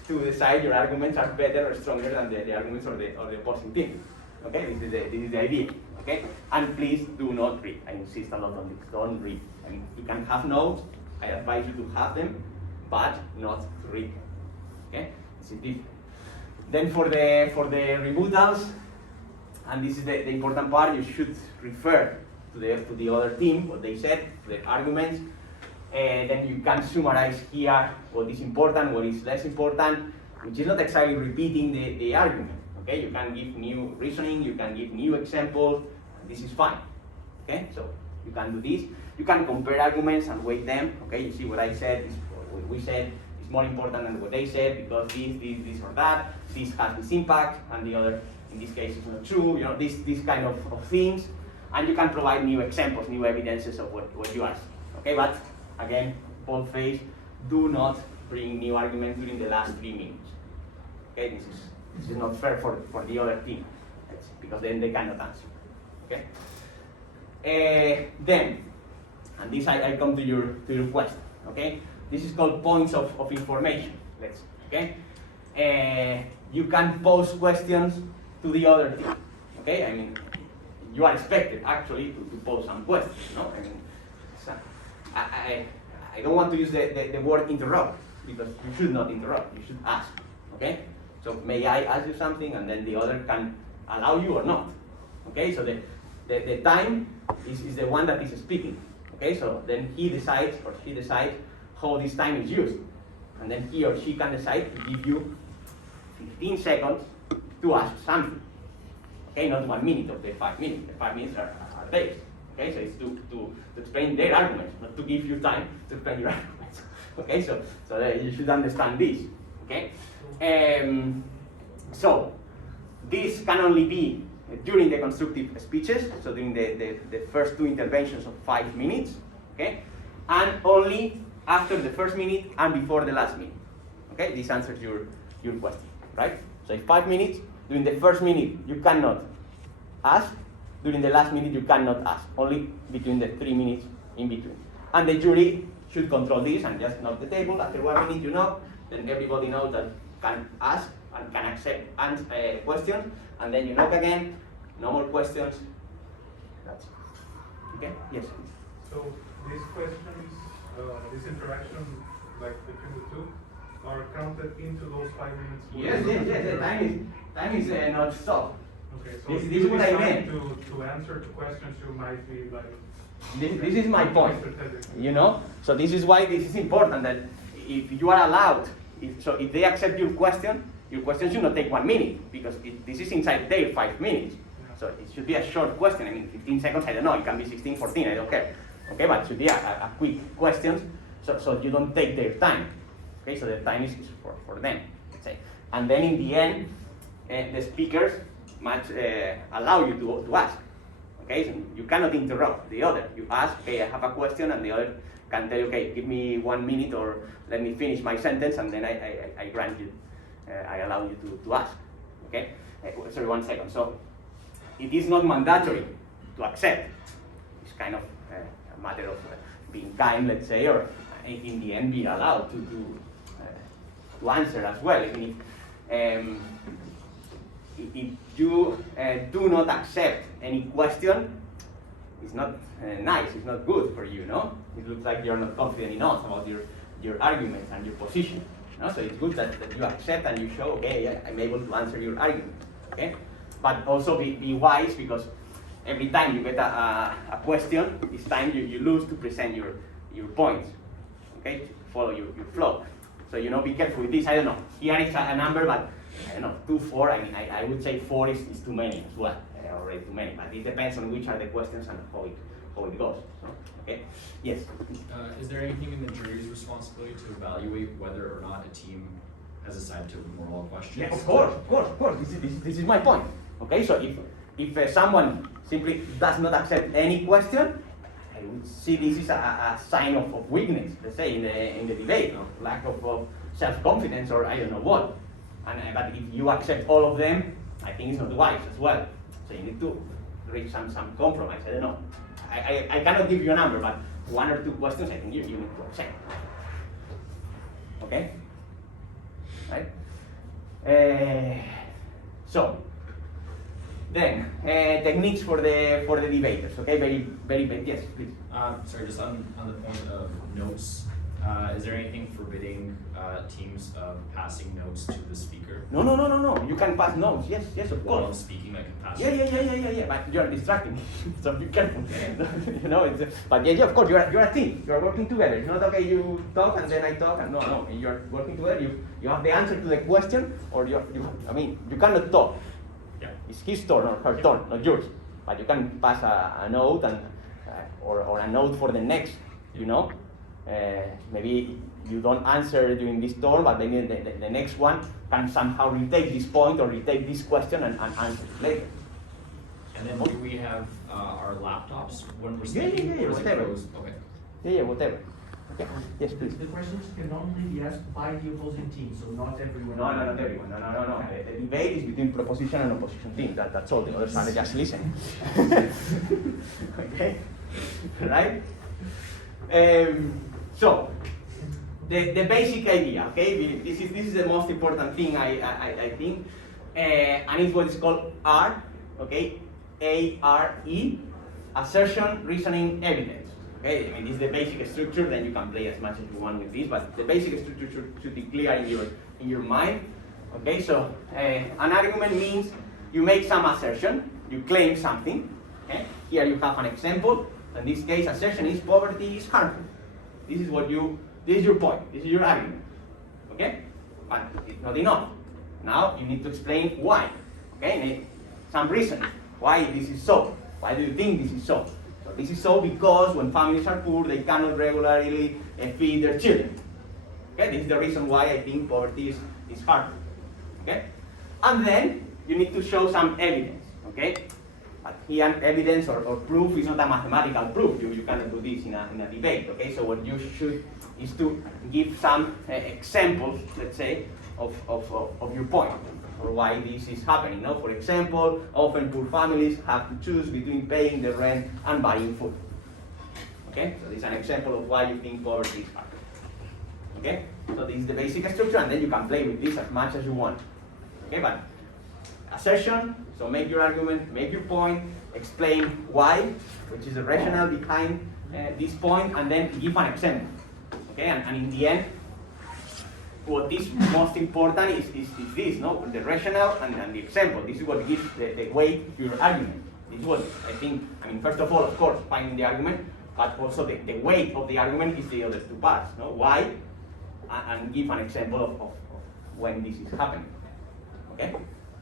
to decide your arguments are better or stronger than the arguments of the opposing team. Okay, this is the idea. Okay, and please do not read. I insist a lot on this. Don't read. You can have notes. I advise you to have them, but not to read. Okay, this is different. Then for the rebuttals, and this is the important part, you should refer to the other team, what they said, the arguments. Then you can summarize here what is important, what is less important, which is not exactly repeating the argument. Okay, you can give new reasoning, you can give new examples. This is fine. Okay, so you can do this. You can compare arguments and weight them. Okay, you see what I said, what we said it's more important than what they said because this or that, this has this impact, and the other, in this case, is not true. You know, this kind of things, and you can provide new examples, new evidences of what you asked. Okay, but again, bold face, do not bring new arguments during the last 3 minutes. Okay, this is not fair for the other team, because then they cannot answer. Okay. Then, and this I come to your question. Okay, this is called points of information. Okay, you can pose questions to the other team. Okay, I mean, you are expected actually to pose some questions. No, I mean, I don't want to use the word interrupt because you should not interrupt. You should ask. Okay, so may I ask you something, and then the other can allow you or not. Okay, so the time is the one that is speaking. Okay, so then he decides or she decides how this time is used. And then he or she can decide to give you 15 seconds to ask something. Okay, not 1 minute of the 5 minutes. The 5 minutes are theirs. Okay, so it's to explain their arguments, not to give you time to explain your arguments. Okay, so you should understand this. Okay, so this can only be during the constructive speeches, so during the first 2 interventions of 5 minutes, okay, and only after the first minute and before the last minute. Okay, this answers your question, right? So in 5 minutes, during the first minute you cannot ask, during the last minute you cannot ask, only between the 3 minutes in between. And the jury should control this and just knock the table. After 1 minute you knock, then everybody knows that can ask and can accept questions, and then you knock again, no more questions, that's it. Okay, yes? So these questions, this interaction, like between the two, are counted into those 5 minutes? Yes, the time is not stopped. Okay, so This if is you what I decide meant. to answer to questions, you might be like... This is my point, strategic. you know? So this is why this is important, that if you are allowed, if they accept your question should not take 1 minute, because this is inside their 5 minutes. Yeah. So it should be a short question. I mean, 15 seconds, I don't know, it can be 16, 14, I don't care. Okay, but it should be a quick question, so you don't take their time. Okay, so the time is for them, let's say. And then in the end, the speakers must allow you to ask. Okay, so you cannot interrupt the other. You ask, okay, I have a question, and the other can tell you, okay, give me 1 minute, or let me finish my sentence, and then I grant you, I allow you to ask. Okay, sorry, 1 second. So it is not mandatory to accept. It's kind of a matter of being kind, let's say, or in the end be allowed to answer as well. If you do not accept any question, it's not nice, it's not good for you, no? It looks like you're not confident enough about your arguments and your position. No? So it's good that you accept and you show, okay, yeah, I'm able to answer your argument. Okay? But also be wise, because every time you get a question, it's time you lose to present your points. Okay? To follow your flow. So be careful with this. I don't know. Here is a number, but I don't know, 2, 4. I mean, I would say 4 is too many as well. Already too many. But it depends on which are the questions and how it goes. So, okay. Yes. Is there anything in the jury's responsibility to evaluate whether or not a team has decided to ignore all questions? Yeah, of course. This is my point. Okay, so if someone simply does not accept any question, I would see this is a sign of weakness, let's say, in the debate, no? Lack of self-confidence, or I don't know what. But if you accept all of them, I think it's not wise as well. So you need to reach some compromise. I don't know. I cannot give you a number, but 1 or 2 questions I think you need to accept. Okay? Right? So then techniques for the debaters. Okay, very yes, please. Sorry, just on the point of notes, is there anything forbidding teams of passing notes to the speaker? No. You can pass notes. Yes, of While I'm course. speaking, I can pass. Yeah. But you're distracting me, so be careful. But yeah, of course, you're a team. You're working together. It's not okay. You talk and then I talk, and no. You're working together. You have the answer to the question, or you cannot talk. Yeah. It's his turn or her turn, not yours. But you can pass a note and or a note for the next, maybe you don't answer during this turn, but then the next one can somehow retake this point or retake this question and answer it later. And then do we have our laptops when we're Yeah, speaking? yeah, or is it whatever. closed? Okay. Yeah, whatever. Okay. Yes, please. The questions can only be asked by the opposing team, so not everyone. No, not everyone. No. The debate is between proposition and opposition team. That's all. The others are just listening. Okay, right? So the basic idea. Okay, this is the most important thing I think, and it's what is called R. Okay, ARE, assertion, reasoning, evidence. Okay, I mean, this is the basic structure. Then you can play as much as you want with this, but the basic structure should be clear in your mind. Okay, so an argument means you make some assertion, you claim something. Okay, here you have an example. In this case, assertion is poverty is harmful. This is your point. This is your argument. Okay, but it's not enough. Now you need to explain why. Okay, need some reason why this is so. Why do you think this is so? So this is so because when families are poor, they cannot regularly feed their children. Okay, this is the reason why I think poverty is harmful. Okay, and then you need to show some evidence. Okay, but here evidence or proof is not a mathematical proof. You cannot do this in a debate. Okay, so what you should is to give some examples, let's say, of your point or why this is happening. No? For example, often poor families have to choose between paying the rent and buying food. Okay, so this is an example of why you think poverty is happening. Okay, so this is the basic structure, and then you can play with this as much as you want. Okay, but assertion, so make your argument, make your point, explain why, which is the rationale behind this point, and then give an example. Okay, and in the end, what is most important is this, no? The rationale and the example. This is what gives the weight to your argument. This is what I think, I mean, first of all, of course, finding the argument, but also the weight of the argument is the other two parts, no? Why, and give an example of when this is happening. Okay?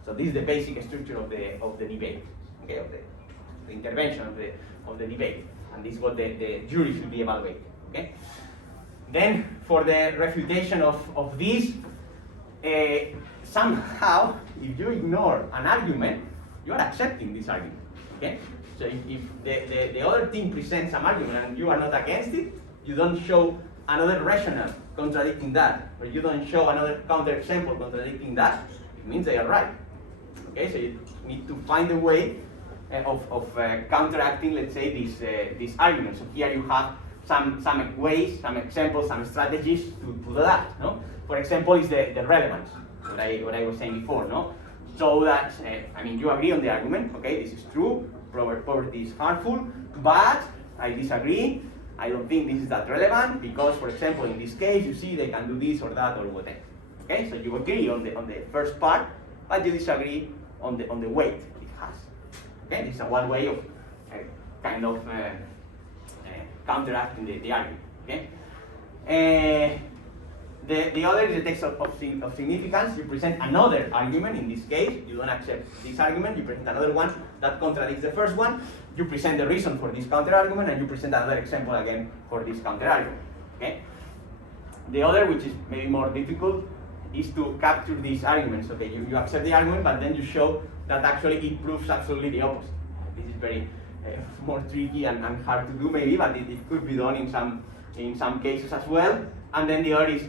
So this is the basic structure of the debate, okay, of the intervention of the debate. And this is what the jury should be evaluating. Okay? Then, for the refutation of this, somehow, if you ignore an argument, you are accepting this argument. Okay? So if the other team presents some argument and you are not against it, you don't show another rationale contradicting that, or you don't show another counterexample contradicting that, it means they are right. Okay? So you need to find a way of counteracting, let's say, this argument. So here you have some ways, some examples, some strategies to do that. No? For example, is the relevance, what I was saying before. No? So that, I mean, you agree on the argument, okay, this is true, poverty is harmful, but I disagree, I don't think this is that relevant, because, for example, in this case, you see they can do this or that or whatever. Okay, so you agree on the first part, but you disagree on the weight it has. Okay, this is one way of kind of counteracting the argument. Okay. The other is the text of significance. You present another argument. In this case, you don't accept this argument. You present another one that contradicts the first one. You present the reason for this counter argument, and you present another example again for this counter argument. Okay. The other, which is maybe more difficult, is to capture these arguments. Okay, you accept the argument, but then you show that actually it proves absolutely the opposite. This is very more tricky and hard to do maybe, but it could be done in some cases as well. And then the other is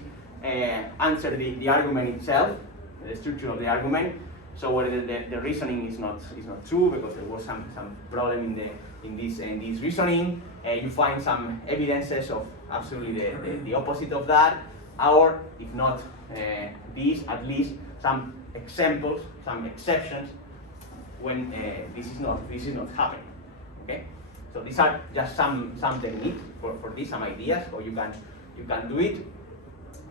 answer the argument itself, the structure of the argument. So whether the reasoning is not true because there was some problem in this reasoning, you find some evidences of absolutely the opposite of that, or if not these, at least some examples, some exceptions when this is not happening. Okay, so these are just some techniques for this, some ideas, or you can do it.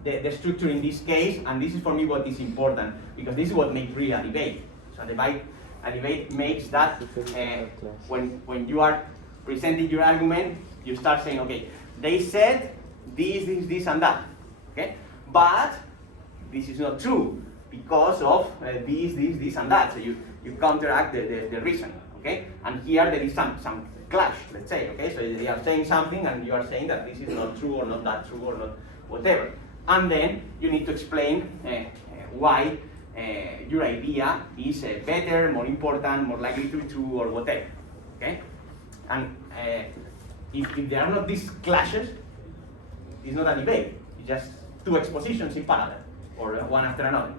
The structure in this case, and this is for me what is important, because this is what makes really a debate. So a debate makes that when you are presenting your argument, you start saying, okay, they said this, and that, okay, but this is not true because of this, and that. So you counteract the reason, okay, and here there is some clash, let's say, okay? So they are saying something and you are saying that this is not true or not that true or not whatever. And then you need to explain why your idea is better, more important, more likely to be true or whatever, okay? And if there are not these clashes, it's not a debate, it's just two expositions in parallel, or one after another,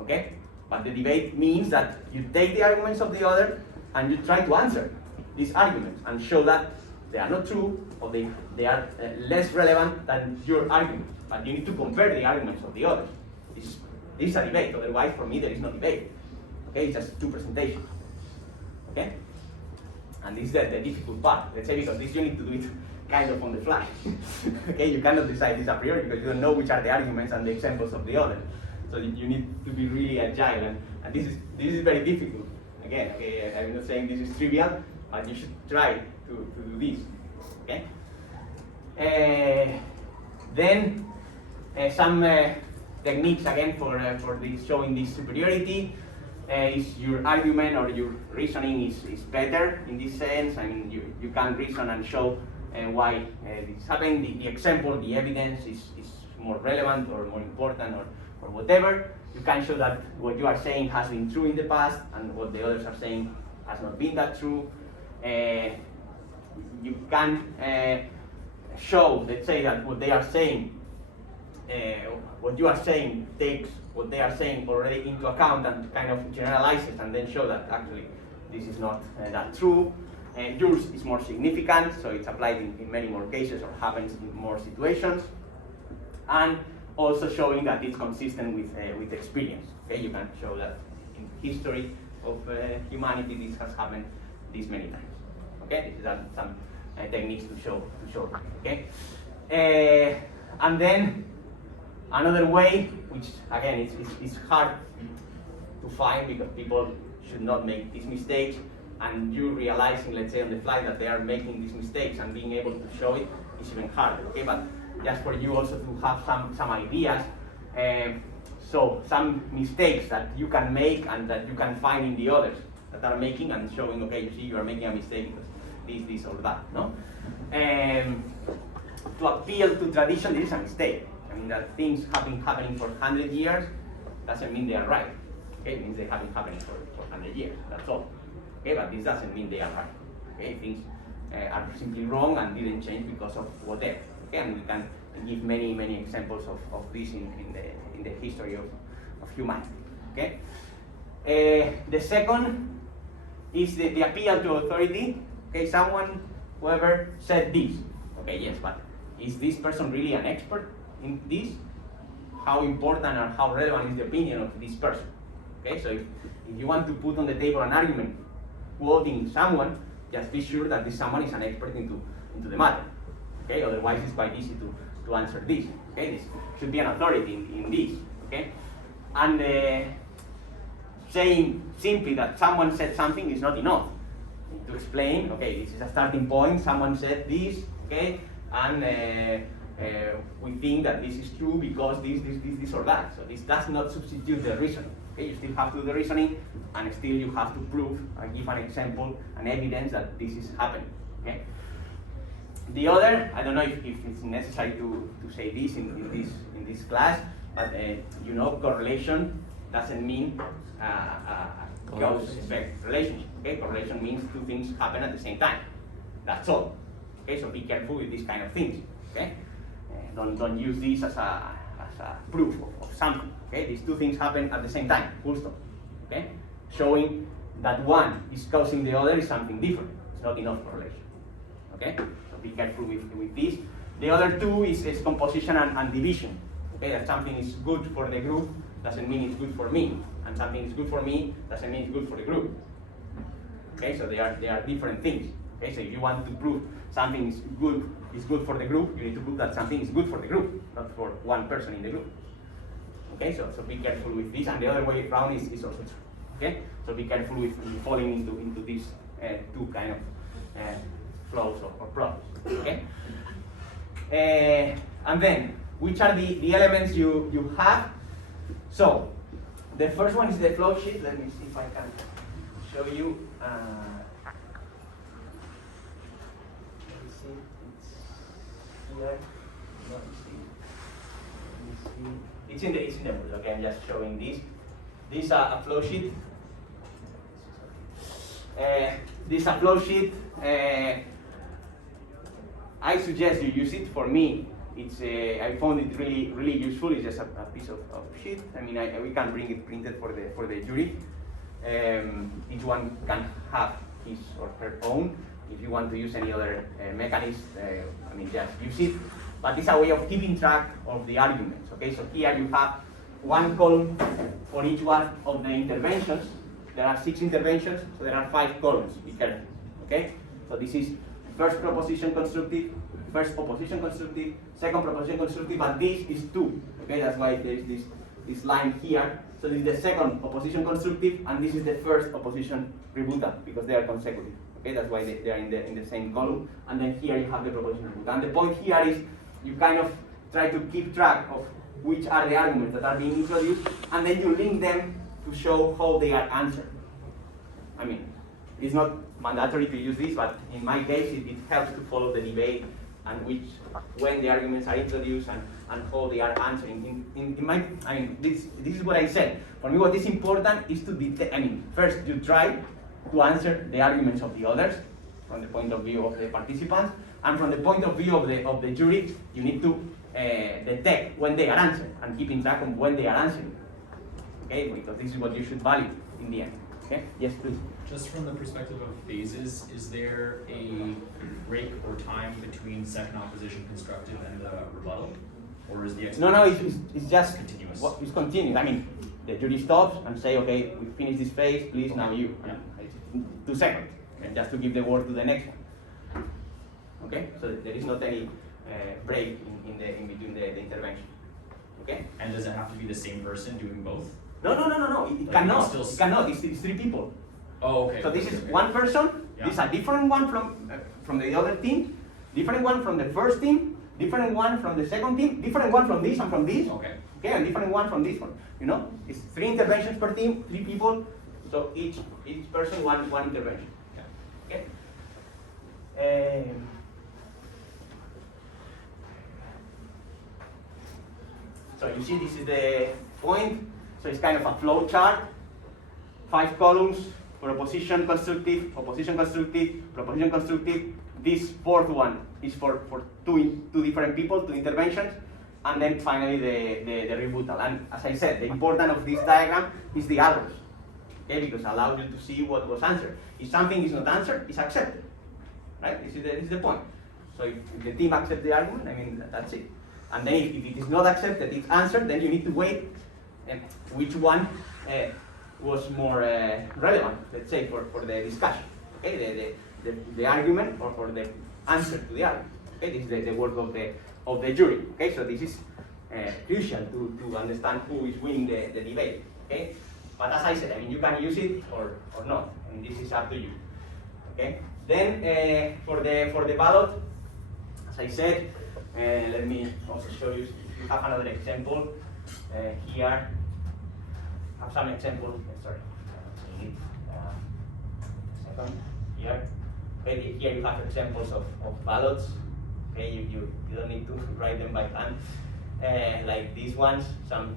okay? But the debate means that you take the arguments of the other and you try to answer these arguments and show that they are not true or they are less relevant than your argument. But you need to compare the arguments of the others. This is a debate, otherwise for me there is no debate. Okay, it's just two presentations. Okay? And this is the difficult part, let's say, because this you need to do it kind of on the fly. Okay, you cannot decide this a priori because you don't know which are the arguments and the examples of the other. So you need to be really agile, and this is very difficult. Again, okay, I'm not saying this is trivial, but you should try to do this. Okay. Then some techniques again for this, showing this superiority. Is your argument or your reasoning is better in this sense? I mean, you can reason and show why this happened. The example, the evidence is more relevant or more important or whatever. You can show that what you are saying has been true in the past and what the others are saying has not been that true. You can show, let's say, that what they are saying, what you are saying takes what they are saying already into account and kind of generalizes, and then show that actually this is not that true. And yours is more significant, so it's applied in many more cases or happens in more situations. And also showing that it's consistent with experience. Okay, you can show that in history of humanity this has happened this many times. Okay, this is some techniques to show. Okay, and then another way, which again it's hard to find because people should not make these mistakes, and you realizing, let's say, on the fly that they are making these mistakes and being able to show it is even harder. Okay, but just for you also to have some ideas. So some mistakes that you can make and that you can find in the others that are making and showing, okay, you see you are making a mistake because this or that, no? To appeal to tradition, this is a mistake. I mean, that things have been happening for 100 years doesn't mean they are right. Okay, it means they have been happening for 100 years, that's all. Okay, but this doesn't mean they are right. Okay, things are simply wrong and didn't change because of whatever. Okay, and we can give many examples of this in the history of humanity. Okay. The second is the appeal to authority. Okay, whoever said this. Okay, yes, but is this person really an expert in this? How important or how relevant is the opinion of this person? Okay, so if you want to put on the table an argument quoting someone, just be sure that this someone is an expert into the matter. Okay, otherwise it's quite easy to answer this. Okay, this should be an authority in this. Okay, and saying simply that someone said something is not enough. You need to explain. Okay, this is a starting point. Someone said this. Okay, and we think that this is true because this or that. So this does not substitute the reasoning. Okay, you still have to do the reasoning, and still you have to prove and give an example and evidence that this is happening. Okay. The other, I don't know if it's necessary to say this in this class, but you know, correlation doesn't mean cause-effect relationship. Okay, correlation means two things happen at the same time. That's all. Okay, so be careful with these kind of things. Okay, don't use this as a proof of something. Okay, these two things happen at the same time. Full stop. Okay, showing that one is causing the other is something different. It's not enough correlation. Okay. Be careful with this. The other two is composition and division. Okay, that something is good for the group doesn't mean it's good for me, and something is good for me doesn't mean it's good for the group. Okay, so they are different things. Okay, so if you want to prove something is good for the group, you need to prove that something is good for the group, not for one person in the group. Okay, so be careful with this, and the other way around is also true. Okay, so be careful with falling into these two kind of flows or problems. Okay, and then which are the elements you have? So the first one is the flow sheet. Let me see if I can show you. here. No, it's in the book. Okay, I'm just showing this. This is a flow sheet. This is a flow sheet. I suggest you use it. For me, it's I found it really useful. It's just a piece of sheet. I mean, we can bring it printed for the jury. Each one can have his or her own. If you want to use any other mechanism, I mean, just use it. But it's a way of keeping track of the arguments. Okay, so here you have one column for each one of the interventions. There are 6 interventions, so there are 5 columns. Be careful. Okay, so this is first proposition constructive, first opposition constructive, second proposition constructive, but this is 2. Okay, that's why there is this line here. So this is the second opposition constructive, and this is the first opposition rebuttal because they are consecutive. Okay, that's why they are in the same column. And then here you have the proposition rebuttal. And the point here is you kind of try to keep track of which are the arguments that are being introduced, and then you link them to show how they are answered. I mean, it's not mandatory to use this, but in my case, it helps to follow the debate and when the arguments are introduced and how they are answering. This is what I said. For me, what is important is to first you try to answer the arguments of the others from the point of view of the participants, and from the point of view of the jury, you need to detect when they are answered and keeping track of when they are answering. Okay, because this is what you should value in the end. Okay, yes, please. Just from the perspective of phases, is there a break or time between second opposition constructive and the rebuttal? Or is the No, it's just continuous? It's continuous. I mean, the jury stops and say, okay, we finished this phase, please, now you. Yeah. 2 seconds, and just to give the word to the next one. Okay, so there is not any break in between the intervention. Okay? And does it have to be the same person doing both? No. It Like cannot. still It cannot. It's 3 people. Oh, okay. So this okay, is okay. one person. Yeah. This is a different one from the other team. Different one from the first team. Different one from the second team. Different one from this and from this. Okay. Okay, and different one from this one. You know, it's 3 interventions per team, 3 people. So each person one intervention. Okay. Okay. So you see, this is the point. So it's kind of a flow chart. 5 columns: proposition constructive, opposition constructive, proposition constructive. This 4th one is for two different people, 2 interventions, and then finally the rebuttal. And as I said, the importance of this diagram is the arrows. Okay, because it allows you to see what was answered. If something is not answered, it's accepted. Right? This is the point. So if the team accepts the argument, I mean, that's it. And then if it is not accepted, it's answered, then you need to wait which one was more relevant, let's say, for the discussion. Okay, the argument or for the answer to the argument. Okay, this is the work of the jury. Okay, so this is crucial to understand who is winning the debate. Okay, but as I said, I mean, you can use it or not. I mean, this is up to you. Okay, then for the ballot, as I said, let me also show you. If you have another example here, I have some examples. Sorry, second here. Okay, here you have examples of ballots. Okay, you don't need to write them by hand. Like these ones, some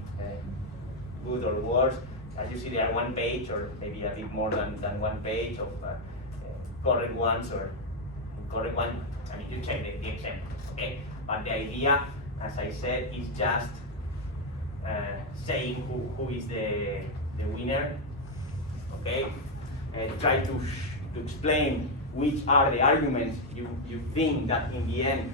good or worse. As you see, they are 1 page or maybe a bit more than 1 page of correct ones or incorrect one. I mean, you check the example. Okay, but the idea, as I said, is just saying who is the winner. Okay, try to explain which are the arguments you think that in the end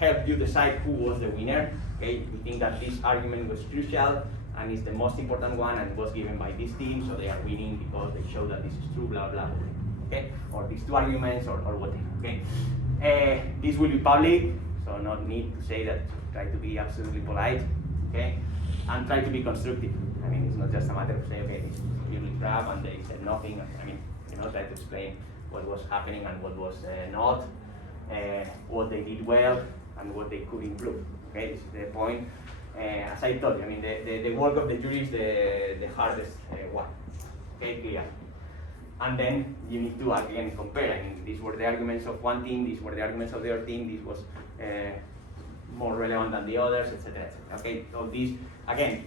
help you decide who was the winner. Okay, we think that this argument was crucial and is the most important one and was given by this team, so they are winning because they show that this is true, blah blah. Okay, or these 2 arguments or whatever. Okay, this will be public, so no need to say that. Try to be absolutely polite. Okay, and try to be constructive. I mean, it's not just a matter of saying, okay, this is really crap and they said nothing. I mean, try to explain what was happening and what was not, what they did well and what they could improve. Okay, this is the point. As I told you, I mean, the work of the jury is the hardest one. Okay, clear. And then you need to again compare. I mean, these were the arguments of one team, these were the arguments of the other team. This was more relevant than the others, etc., etc. Okay, so this again,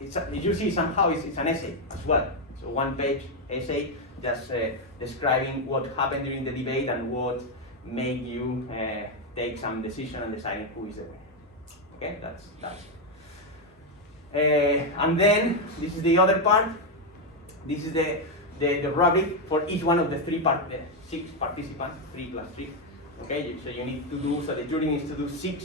if you see somehow it's an essay as well. So one-page essay just describing what happened during the debate and what made you take some decision and deciding who is the winner. Okay, that's. And then this is the other part. This is the rubric for each one of the 6 participants, 3 plus 3. Okay, so you need to do, so the jury needs to do 6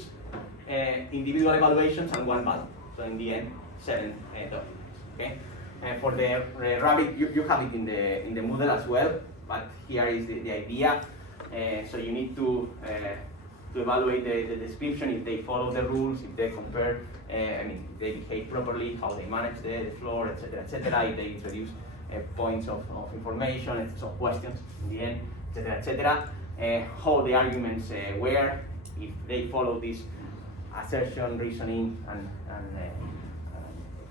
individual evaluations and 1 ballot. So in the end, 7 documents. Okay, and for the rubric, you have it in the Moodle as well, but here is the idea. So you need to evaluate the description, if they follow the rules, if they compare, if they behave properly, how they manage the floor, etc., etc., if they introduce points of information, so questions in the end, etc., etc., how the arguments were, if they follow this assertion, reasoning, and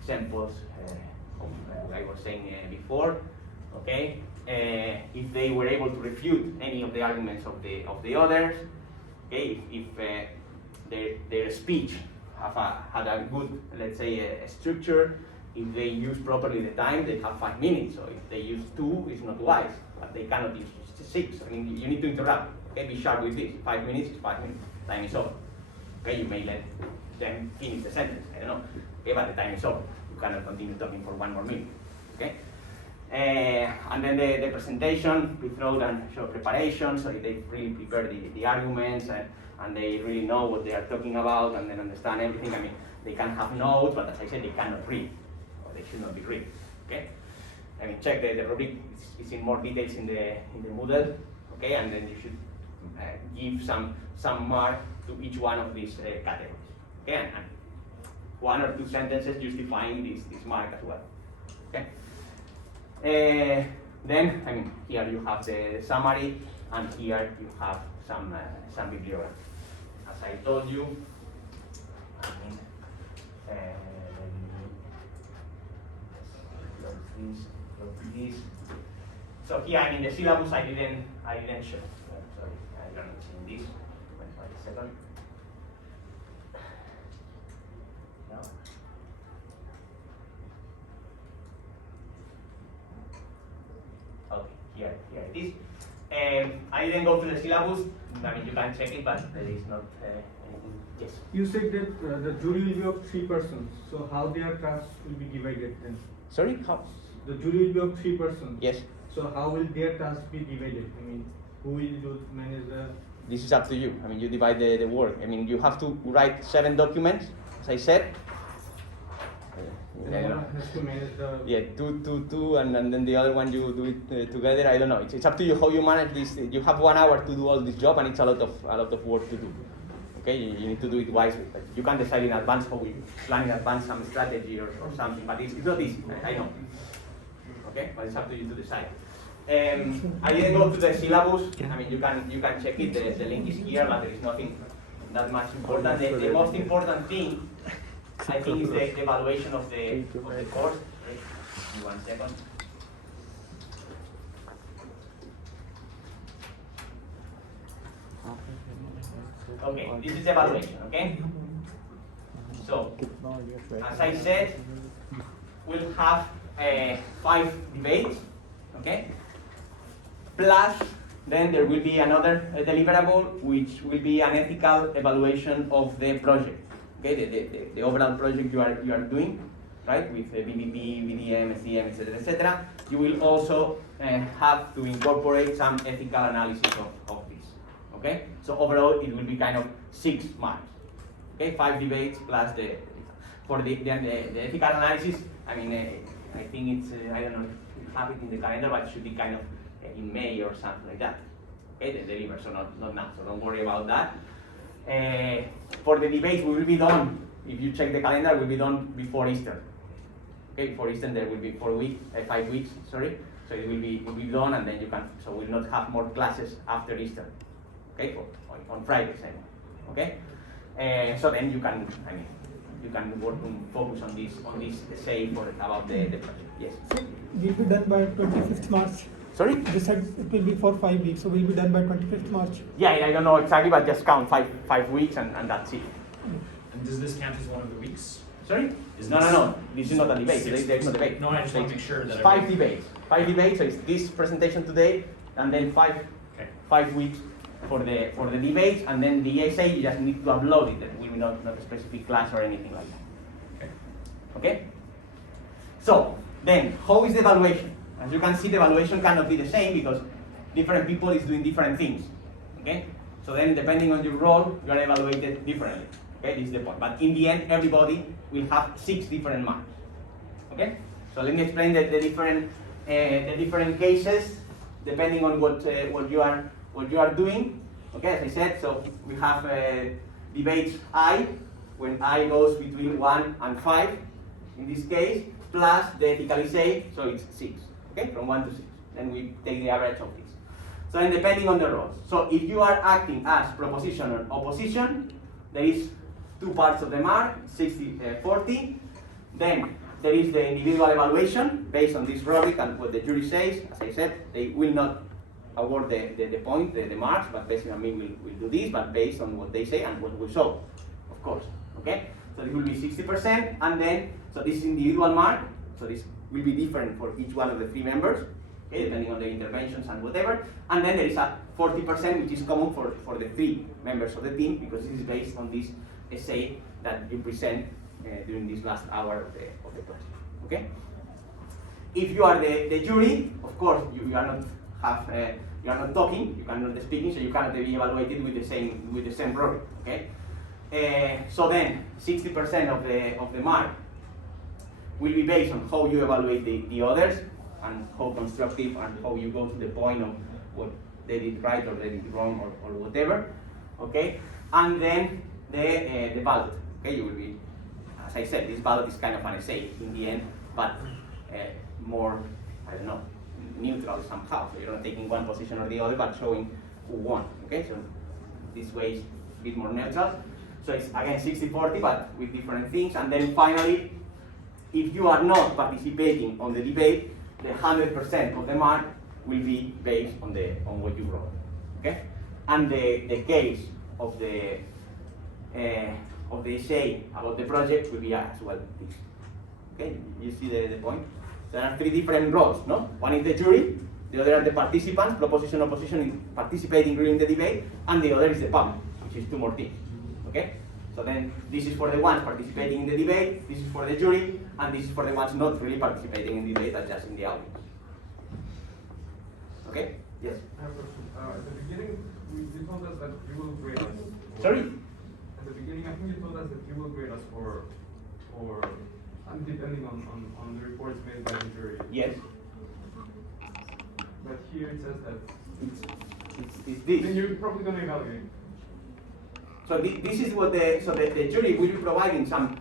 examples I was saying before, okay, if they were able to refute any of the arguments of the others, okay, if their speech had a good, let's say, a structure, if they use properly the time, they have 5 minutes. So if they use 2, it's not wise, but they cannot use 6. I mean, you need to interrupt. Okay, be sharp with this. 5 minutes is 5 minutes. Time is over. Okay, you may let them finish the sentence. I don't know. Okay, but the time is over. You cannot continue talking for 1 more minute. Okay. And then the presentation, we throw and show preparation, so they really prepare the arguments and they really know what they are talking about and then understand everything. I mean, they can have notes, but as I said, they cannot read, or they should not be read. Okay. I mean, check the rubric. It's in more details in the Moodle. Okay, and then you should give some mark to each one of these categories. Okay, and 1 or 2 sentences justifying this mark as well. Okay. Then, I mean, here you have the summary, and here you have some bibliography. As I told you, I mean, this. So here, I mean, the syllabus I didn't show. Sorry, I don't see this. Wait for a second. No. Okay, here it is. I didn't go through the syllabus. I mean, you can check it, but there is not anything. Yes. You said that the jury will be of 3 persons. So how their tasks will be divided then? Sorry, how? The jury will be of 3 persons. Yes. So how will their tasks be divided? I mean, who will manage the? This is up to you. I mean, you divide the work. I mean, you have to write 7 documents, as I said. Someone has to manage the. Yeah, two, and then the other one you do it together. I don't know. It's up to you how you manage this. You have 1 hour to do all this job, and it's a lot of work to do. Okay, you need to do it wisely. But you can decide in advance how we plan in advance some strategy or something. But it's not easy. I know. Okay, but it's up to you to decide. I didn't go to the syllabus. I mean, you can check it. The link is here, but there is nothing that much important. The most important thing, I think, is the evaluation of the course. Give me 1 second. Okay, this is evaluation. Okay. So, as I said, we'll have 5 debates. Okay. Plus, then there will be another deliverable, which will be an ethical evaluation of the project. Okay, the overall project you are doing, right, with the BBP, BDM, SDM, etc., etc. You will also have to incorporate some ethical analysis of this. Okay, so overall it will be kind of 6 marks. Okay, 5 debates plus for the ethical analysis. I mean, I think it's I don't know if you have it in the calendar, but it should be kind of in May or something like that. Okay, the deliver, so not now. So don't worry about that. For the debates, we will be done. If you check the calendar, we'll be done before Easter. Okay, before Easter there will be 5 weeks. Sorry, so it will be done, and then you can. So we'll not have more classes after Easter. Okay, on Fridays. Okay, so then you can. I mean, you can work and focus on this essay about the project. Yes. Will be done by 25th March. Sorry? You said it will be for 5 weeks, so we'll be done by 25th March. Yeah, I don't know exactly, but just count five weeks and that's it. And does this count as one of the weeks? Sorry? Is No, this no, no. This is not a debate. six- There's no debate. No, I just want to make sure that It's five debates. Five debates. So it's this presentation today, and then Okay. 5 weeks for the debates, and then the essay you just need to upload it. It will be not a specific class or anything like that. Okay. Okay. So then, how is the evaluation? As you can see, the evaluation cannot be the same because different people is doing different things. Okay. So then, depending on your role, you are evaluated differently. Okay, this is the point. But in the end, everybody will have 6 different marks. Okay. So let me explain the different cases depending on what you are doing. Okay, as I said, so we have debates I, when I goes between 1 and 5, in this case, plus the ethical say, so it's 6. Okay, from 1 to 6. Then we take the average of this. So then depending on the roles. So if you are acting as proposition or opposition, there is 2 parts of the mark, 60-40. Then there is the individual evaluation based on this rubric and what the jury says. As I said, they will not award the point, the marks, but basically we'll do this, but based on what they say and what we show, of course. Okay? So this will be 60%, and then, so this is individual mark, so this will be different for each one of the 3 members, okay, depending on the interventions and whatever. And then there is a 40%, which is common for the 3 members of the team, because this is based on this essay that you present during this last hour of the class. Okay? If you are the jury, of course, you are not talking, you cannot be speaking, so you cannot be evaluated with the same rubric. Okay? So then 60% of the mark will be based on how you evaluate the others and how constructive and how you go to the point of what they did right or they did wrong or whatever. Okay? And then the ballot. Okay, you will be, as I said, this ballot is kind of an essay in the end, but more, I don't know, neutral somehow. So you're not taking one position or the other, but showing who won. Okay, so this way is a bit more neutral. So it's again 60-40, but with different things. And then finally, if you are not participating on the debate, the 100% of the mark will be based on what you wrote. Okay, and the case of the essay about the project will be as well this. Okay, you see the point? There are 3 different roles, no? One is the jury, the other are the participants, proposition, opposition, participating during the debate, and the other is the public, which is 2 more teams. Okay? So then this is for the ones participating in the debate, this is for the jury, and this is for the ones not really participating in the debate, but just in the audience. Okay? Yes? I have a question. At the beginning, you told us that you will grade us. Sorry? At the beginning, I think you told us that you will grade us for and depending on the reports made by the jury. Yes. But here it says that It's then this. you're probably going to evaluate. So this is what the jury will be providing some,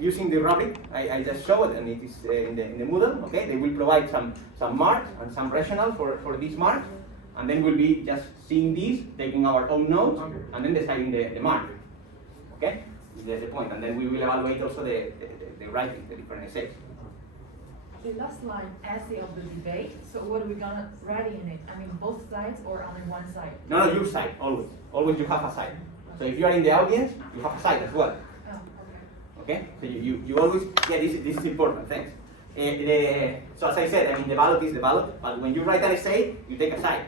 using the rubric I just showed, and it is in the Moodle, okay? They will provide some marks and some rationale for these marks, and then we'll be just seeing these, taking our own notes, Okay. and then deciding the mark, okay? The point, and then we will evaluate also the writing, the different essays. The last line, essay of the debate, so what are we gonna write in it? I mean, both sides or only one side? No, your side, always. Always you have a side. So if you are in the audience, you have a side as well. Oh, Okay? So you always, yeah, this is important, thanks. So as I said, I mean, the ballot is the ballot, but when you write an essay, you take a side.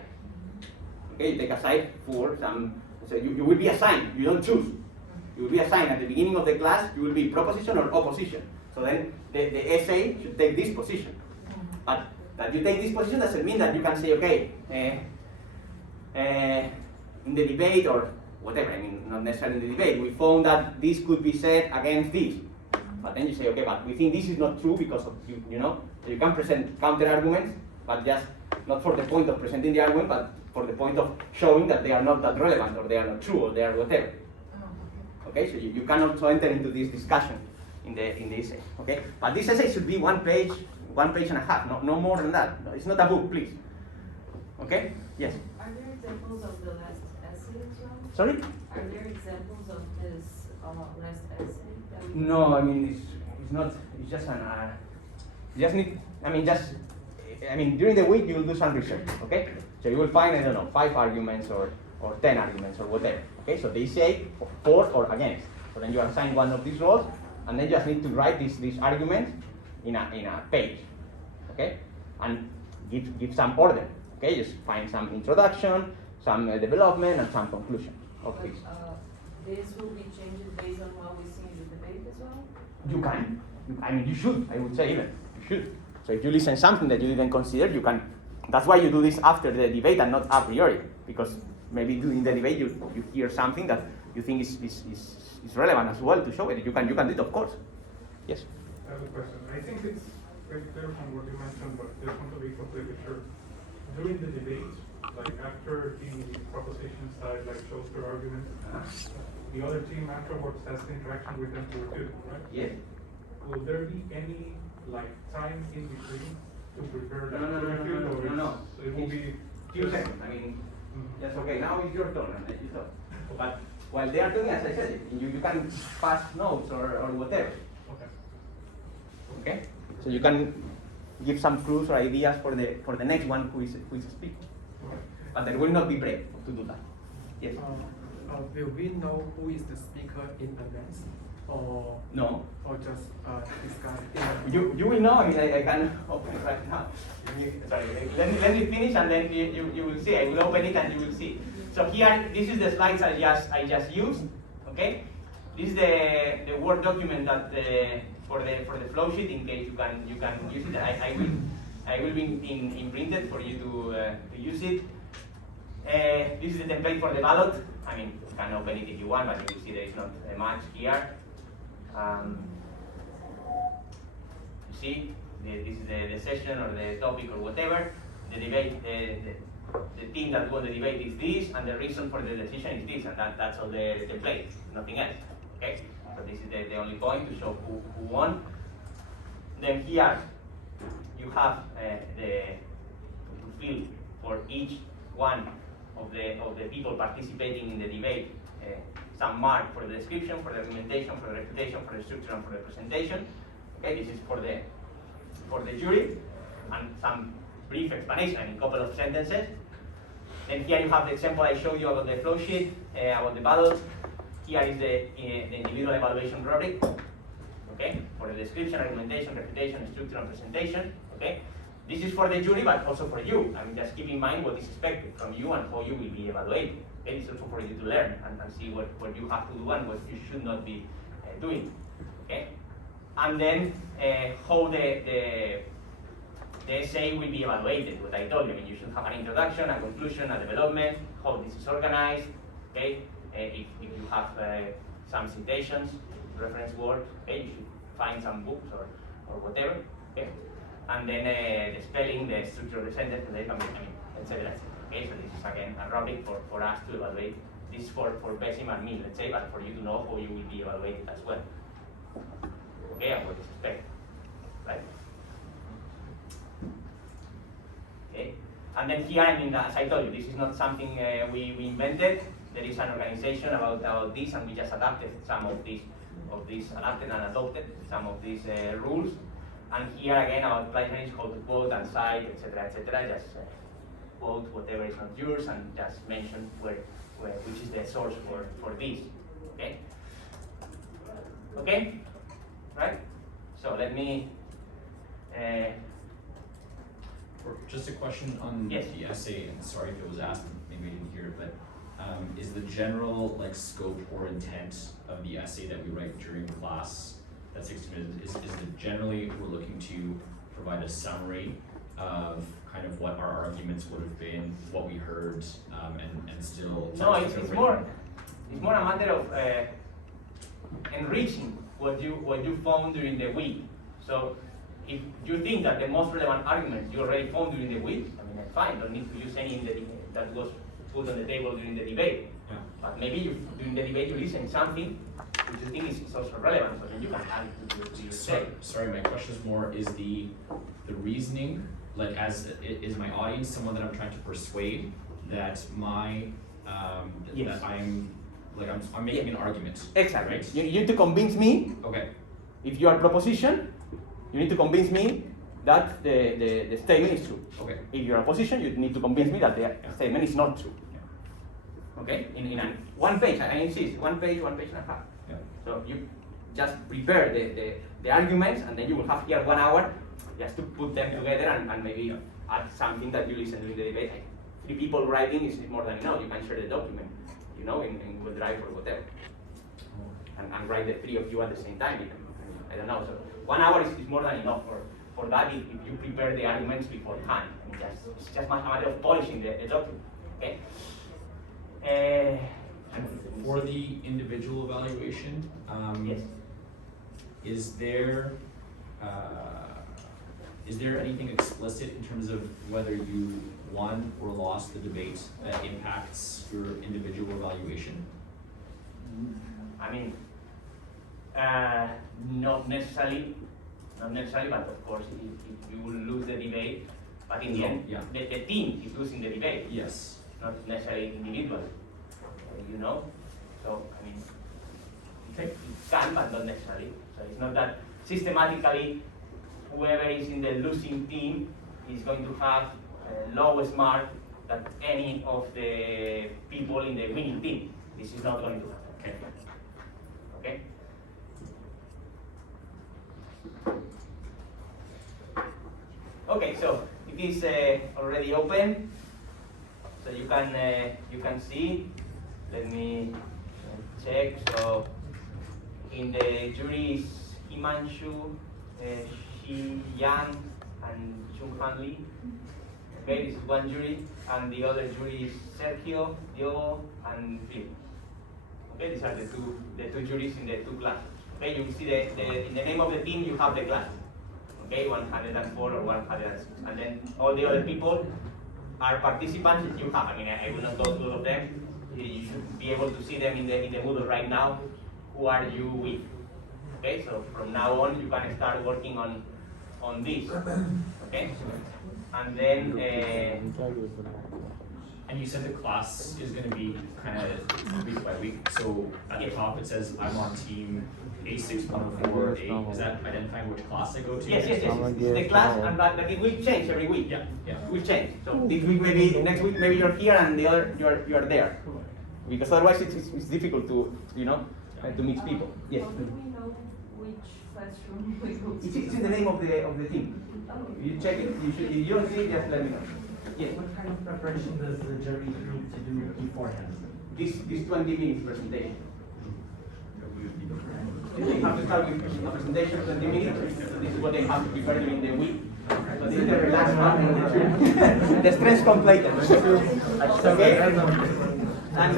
Okay, you take a side for some, so you will be assigned, you don't choose. You will be assigned at the beginning of the class, you will be proposition or opposition. So then the essay should take this position. But that you take this position doesn't mean that you can say, okay, in the debate or whatever, I mean, not necessarily in the debate, we found that this could be said against this. But then you say, okay, but we think this is not true because of, you know, so you can present counter arguments, but just not for the point of presenting the argument, but for the point of showing that they are not that relevant or they are not true or they are whatever. Okay, so you can also enter into this discussion in the essay. Okay, but this essay should be 1 page and a half, no more than that. No, it's not a book, please. Okay? Yes. Are there examples of the last essay as well? Sorry? Are there examples of this last essay? That we No, I mean it's not. It's just an. You just need. I mean, just I mean, during the week, you'll do some research, okay? So you will find, I don't know, 5 arguments or 10 arguments or whatever, okay? So they say for or against. So then you assign one of these roles, and then you just need to write these arguments in a page, okay? And give some order, okay? Just find some introduction, some development, and some conclusion of this. This will be changes based on what we see in the debate as well? You can. I mean, you should. I would say even you should. So if you listen something that you didn't consider, you can. That's why you do this after the debate and not a priori, because maybe during the debate you hear something that you think is relevant as well to show it. You can do it, of course. Yes. I have a question. I think it's very clear from what you mentioned, but just want to be completely sure. During the debate, like after the proposition side like shows their argument, the other team afterwards has the interaction with them to refute, right? Yes. Will there be any like time in between to prepare that No. to refute, or No. it will be Few just- seconds. I mean, Mhm. yes. Okay. Now it's your turn, and then you talk. But while they are doing, as I said, you can pass notes or whatever. Okay. Okay. So you can give some clues or ideas for the next one who is speaking. But there will not be break to do that. Yes. Will we know who is the speaker in advance, or No. just discuss? You will know. I mean, I can open it right now. Sorry. Let me finish, and then you will see. I will open it, and you will see. So here, this is the slides I just used. Okay. This is the Word document that for the flow sheet, in case you can use it. I will be in printed for you to use it. This is the template for the ballot. I mean, you can open it if you want, but you will see there is not much here. You see, this is the session or the topic or whatever. The debate, the team that won the debate is this, and the reason for the decision is this, and that's all the template, nothing else. Okay, so this is the only point to show who won. Then here you have to fill for each one of the people participating in the debate some mark for the description, for the argumentation, for the refutation, for the structure, and for the presentation. Okay, this is for the jury, and some brief explanation in a couple of sentences. Then here you have the example I showed you about the flow sheet, about the ballots. Here is the individual evaluation rubric. Okay, for the description, argumentation, refutation, structure, and presentation. Okay. This is for the jury, but also for you. I mean, just keep in mind what is expected from you and how you will be evaluated. Okay, it's also for you to learn and see what you have to do and what you should not be doing. Okay, and then how the essay will be evaluated. What I told you. I mean, you should have an introduction, a conclusion, a development, how this is organized. Okay, if you have some citations, reference work, okay, you should find some books or whatever. Okay. And then the spelling, the structure of the sentence, etc. Okay, so this is again a rubric for us to evaluate. This is for Besim and me, let's say, but for you to know how you will be evaluated as well. Okay, and what is expected, right? Okay, and then here, I mean, as I told you, this is not something we invented. There is an organization about this, and we just adapted some of these, adapted and adopted some of these rules. And here again about plagiarism, how to quote and cite, etc., just quote whatever is not yours and just mention which is the source for this. Okay. Okay. Right. So let me. Just a question on Yes. the essay, and sorry if it was asked, maybe I didn't hear it, but is the general scope or intent of the essay that we write during class, that 60 minutes, is that generally we're looking to provide a summary of kind of what our arguments would have been, what we heard, and still. No, it's more a matter of enriching what you found during the week. So if you think that the most relevant arguments you already found during the week, I mean, fine, don't need to use any that was put on the table during the debate. Yeah. But maybe during the debate you listen something which you think is also relevant, so then you can add it to your say. Sorry, my question is more, is the reasoning, is my audience someone that I'm trying to persuade that Yes. that I'm making an argument? Exactly. Right? You need to convince me. Okay. If you are proposition, you need to convince me that the statement is true. Okay. If you're opposition, you need to convince me that the statement is not true. Okay? In one page, I insist, one page and a half. Yeah. So you just prepare the arguments, and then you will have here 1 hour just to put them together and maybe add something that you listen during the debate. 3 people writing is more than enough. You can share the document, you know, in Google Drive or whatever. And write the 3 of you at the same time. I don't know. So 1 hour is more than enough for that if you prepare the arguments beforehand. I mean, it's just a matter of polishing the document. Okay. And for the individual evaluation, Yes. is there anything explicit in terms of whether you won or lost the debate that impacts your individual evaluation? I mean, not necessarily, but of course, if you will lose the debate, but in the end, Yeah. the team is losing the debate, Yes. not necessarily individual, you know? So, I mean, it can, but not necessarily. So it's not that systematically whoever is in the losing team is going to have lowest mark than any of the people in the winning team. This is not going to happen. Okay? Okay, so it is already open, so you can see. Let me check. So in the jury is Himanshu, Shi Yang, and Chung Han Lee. Okay, this is one jury, and the other jury is Sergio, Diogo, and Phil. Okay, these are the two juries in the 2 classes. Okay, you see in the name of the team you have the classes. Okay, 104 or 106, and then all the other people are participants that you have. I mean, I will not go through all of them. You should be able to see them in the Moodle right now. Who are you with? Okay, so from now on you can start working on this. Okay, and then And you said the class is going to be kind of week by week. So at the top it says I'm on team A6104A. Is that identifying which class I go to? yes. It's the class, and but it will change every week. Yeah. It will change. So this week maybe, next week maybe you're here, and the other you're there. Because otherwise it's difficult to to mix people. Yes. How do we know which classroom we go to? It's in the name of the team. You check it. You should. If you don't see it, just let me know. Yes. What kind of preparation does the jury need to do beforehand? This 20 minutes presentation. They have to start with a presentation 20 minutes. So this is what they have to prepare during the week. So this is the relaxed part of the trip. The stress completed. Okay? And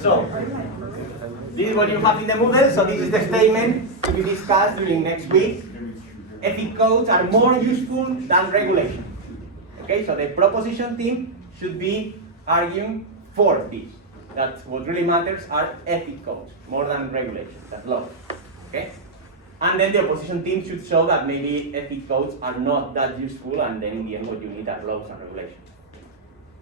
so, this is what you have in the Moodle. So this is the statement to be discussed during next week. Ethic codes are more useful than regulation. Okay, so the proposition team should be arguing for this. That what really matters are ethic codes more than regulation, that's law. Okay? And then the opposition team should show that maybe ethic codes are not that useful, and then in the end what you need are laws and regulations.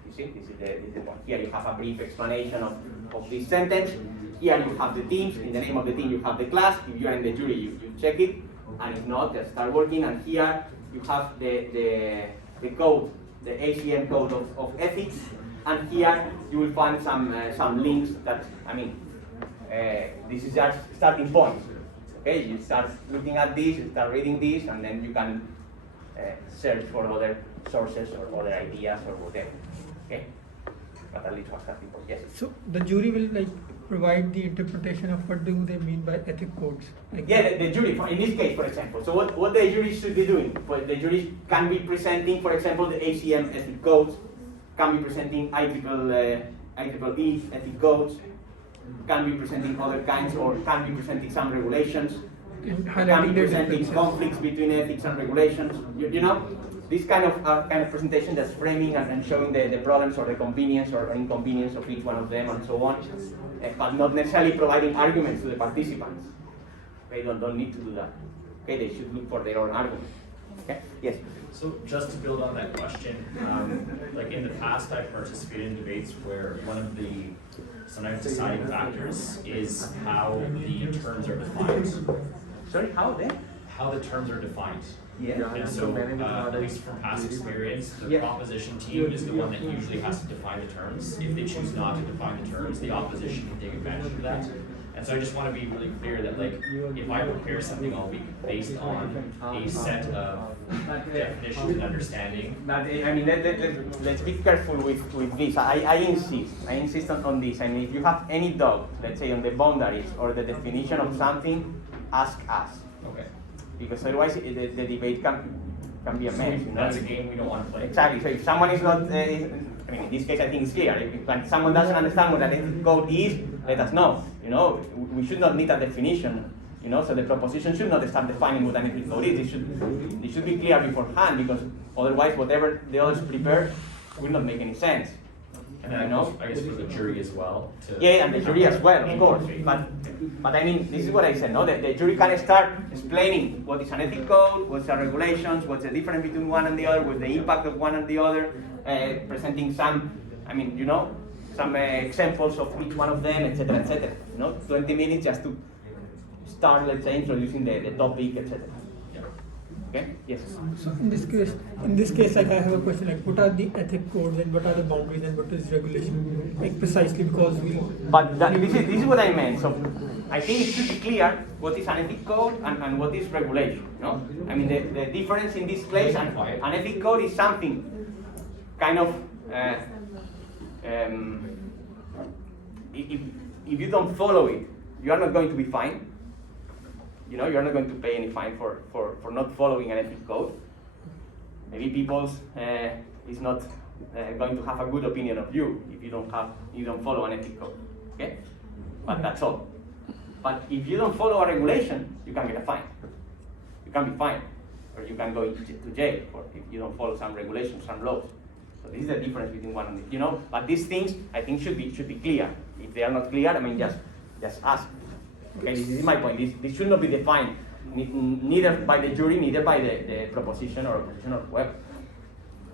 You see, this is the point. Here you have a brief explanation of this sentence. Here you have the teams. In the name of the team you have the class. If you are in the jury, you check it. And if not, just start working. And here you have the code, the ACM code of ethics. And here you will find some links that, I mean, this is just starting points. Okay, you start looking at this, you start reading this, and then you can search for other sources or other ideas or whatever. Okay, but at least what's starting point. Yes. So the jury will provide the interpretation of what do they mean by ethic codes. Yeah, the jury, in this case, for example. So what the jury should be doing? Well, the jury can be presenting, for example, the ACM ethic codes, can be presenting IEEE ethic codes, can be presenting other kinds, or can be presenting some regulations, can be presenting conflicts between ethics and regulations. You know, this kind of presentation that's framing and showing the problems or the convenience or inconvenience of each one of them and so on, but not necessarily providing arguments to the participants. They don't need to do that. Okay, they should look for their own arguments. Okay, yes. So just to build on that question, like in the past, I've participated in debates where one of the sometimes deciding factors is how the terms are defined. Sorry, how then? How the terms are defined. Yeah. And so, at least from past experience, the Yeah. proposition team is the one that usually has to define the terms. If they choose not to define the terms, the opposition can take advantage of that. And so I just want to be really clear that, like, if I prepare something all week based on a set of definitions and understanding, But I mean, let's be careful with this. I insist on this. And if you have any doubt, let's say on the boundaries or the definition of something, ask us. okay, Because otherwise the debate can be a mess. You know? that's a game we don't want to play. Exactly. So if someone is not, I mean, in this case I think it's clear. If someone doesn't understand what an ethical code is, let us know. You know, we should not need a definition. You know, so the proposition should not start defining what an ethical code is. It should be clear beforehand, because otherwise whatever the others prepare will not make any sense. And then I guess for the jury as well. Yeah, and the jury as well, of course. But I mean, this is what I said, no? The jury can start explaining what is an ethical code, what's the regulations, what's the difference between one and the other, what's the impact of one and the other, presenting some, I mean, you know, some examples of each one of them, etc., etc. You know, 20 minutes just to start, let's say, introducing the topic, etc. Okay? Yes. So in this case, like I have a question, like what are the ethic codes and what are the boundaries and what is regulation? Like precisely because we. But this is what I meant. So I think it should be clear what is an ethic code and what is regulation. No, I mean the difference in this place. An ethic code is something kind of if you don't follow it, you are not going to be fined. You know, you're not going to pay any fine for not following an ethic code. Maybe people is not going to have a good opinion of you if you don't follow an ethic code. Okay, but that's all. But if you don't follow a regulation, you can get a fine. You can be fined, or you can go to jail for if you don't follow some regulations, some laws. So this is the difference between one and the, you know. But these things I think should be clear. If they are not clear, I mean just ask. Okay, this is my point. This should not be defined neither by the jury, neither by the proposition or opposition or whoever.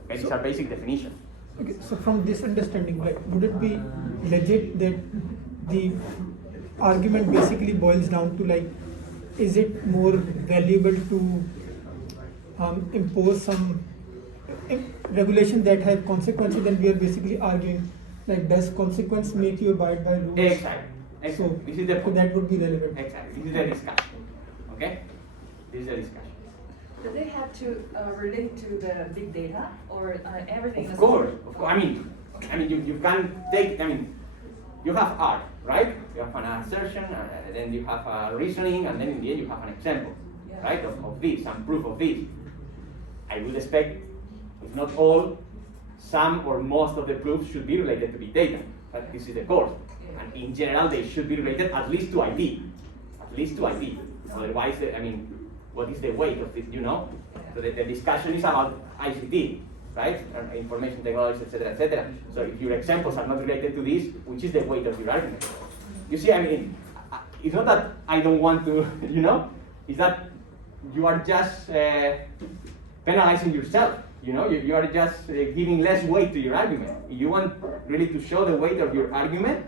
Okay, these are basic definitions. Okay, so from this understanding, like, would it be legit that the argument basically boils down to, like, is it more valuable to impose some regulation that have consequences? Then we are basically arguing, like, does consequence make you abide by rules? Exactly. So this is the point. that would be relevant. Exactly. This is the discussion. Okay? This is the discussion. Do they have to relate to the big data or everything? Of course. I mean, you can take. I mean, you have R, right? You have an assertion, then you have a reasoning, and then in the end you have an example, right, of this and proof of this. I would expect, if not all, some or most of the proofs should be related to big data. But this is the course. And in general, they should be related at least to IT. At least to IT. Otherwise, I mean, what is the weight of it, you know? So the discussion is about ICT, right? Information technology, etc., etc. So if your examples are not related to this, which is the weight of your argument? You see, I mean, it's not that I don't want to, you know? It's that you are just penalizing yourself. You know, you are just giving less weight to your argument. If you want really to show the weight of your argument,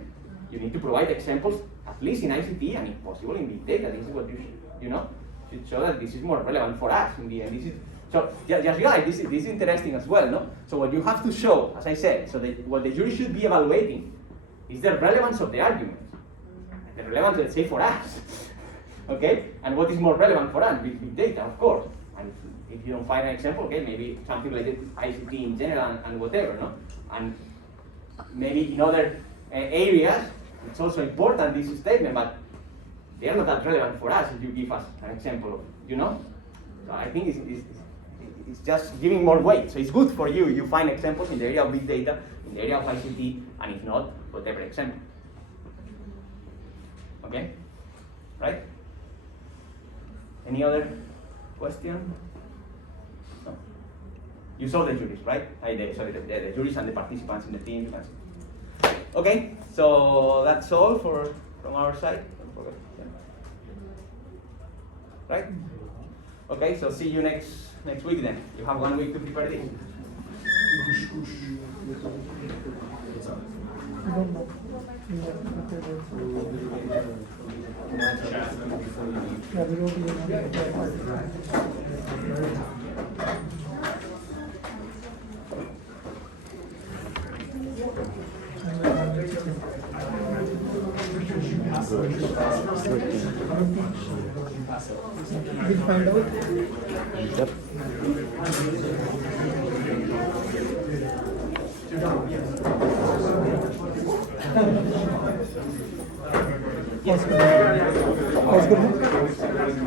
you need to provide examples, at least in ICT and if possible in big data. This is what you should, you know, should show that this is more relevant for us in the end. This is, so just realize this is interesting as well, no? So what you have to show, as I said, so what the jury should be evaluating is the relevance of the argument. The relevance, let's say, for us, okay? And what is more relevant for us? Big data, of course. And if you don't find an example, okay, maybe something related to ICT in general and whatever, no? And maybe in other areas, it's also important, this statement, but they are not that relevant for us if you give us an example of, you know? So I think it's just giving more weight. So it's good for you. You find examples in the area of big data, in the area of ICT, and if not, whatever example. Okay? Right? Any other question? No? You saw the juries, right? The juries and the participants in the team. Okay, so that's all from our side. Don't forget. Right? Okay, so see you next next week then. You have 1 week to prepare this. I don't know. Yeah, we don't We'll find out. Oscar. Oscar.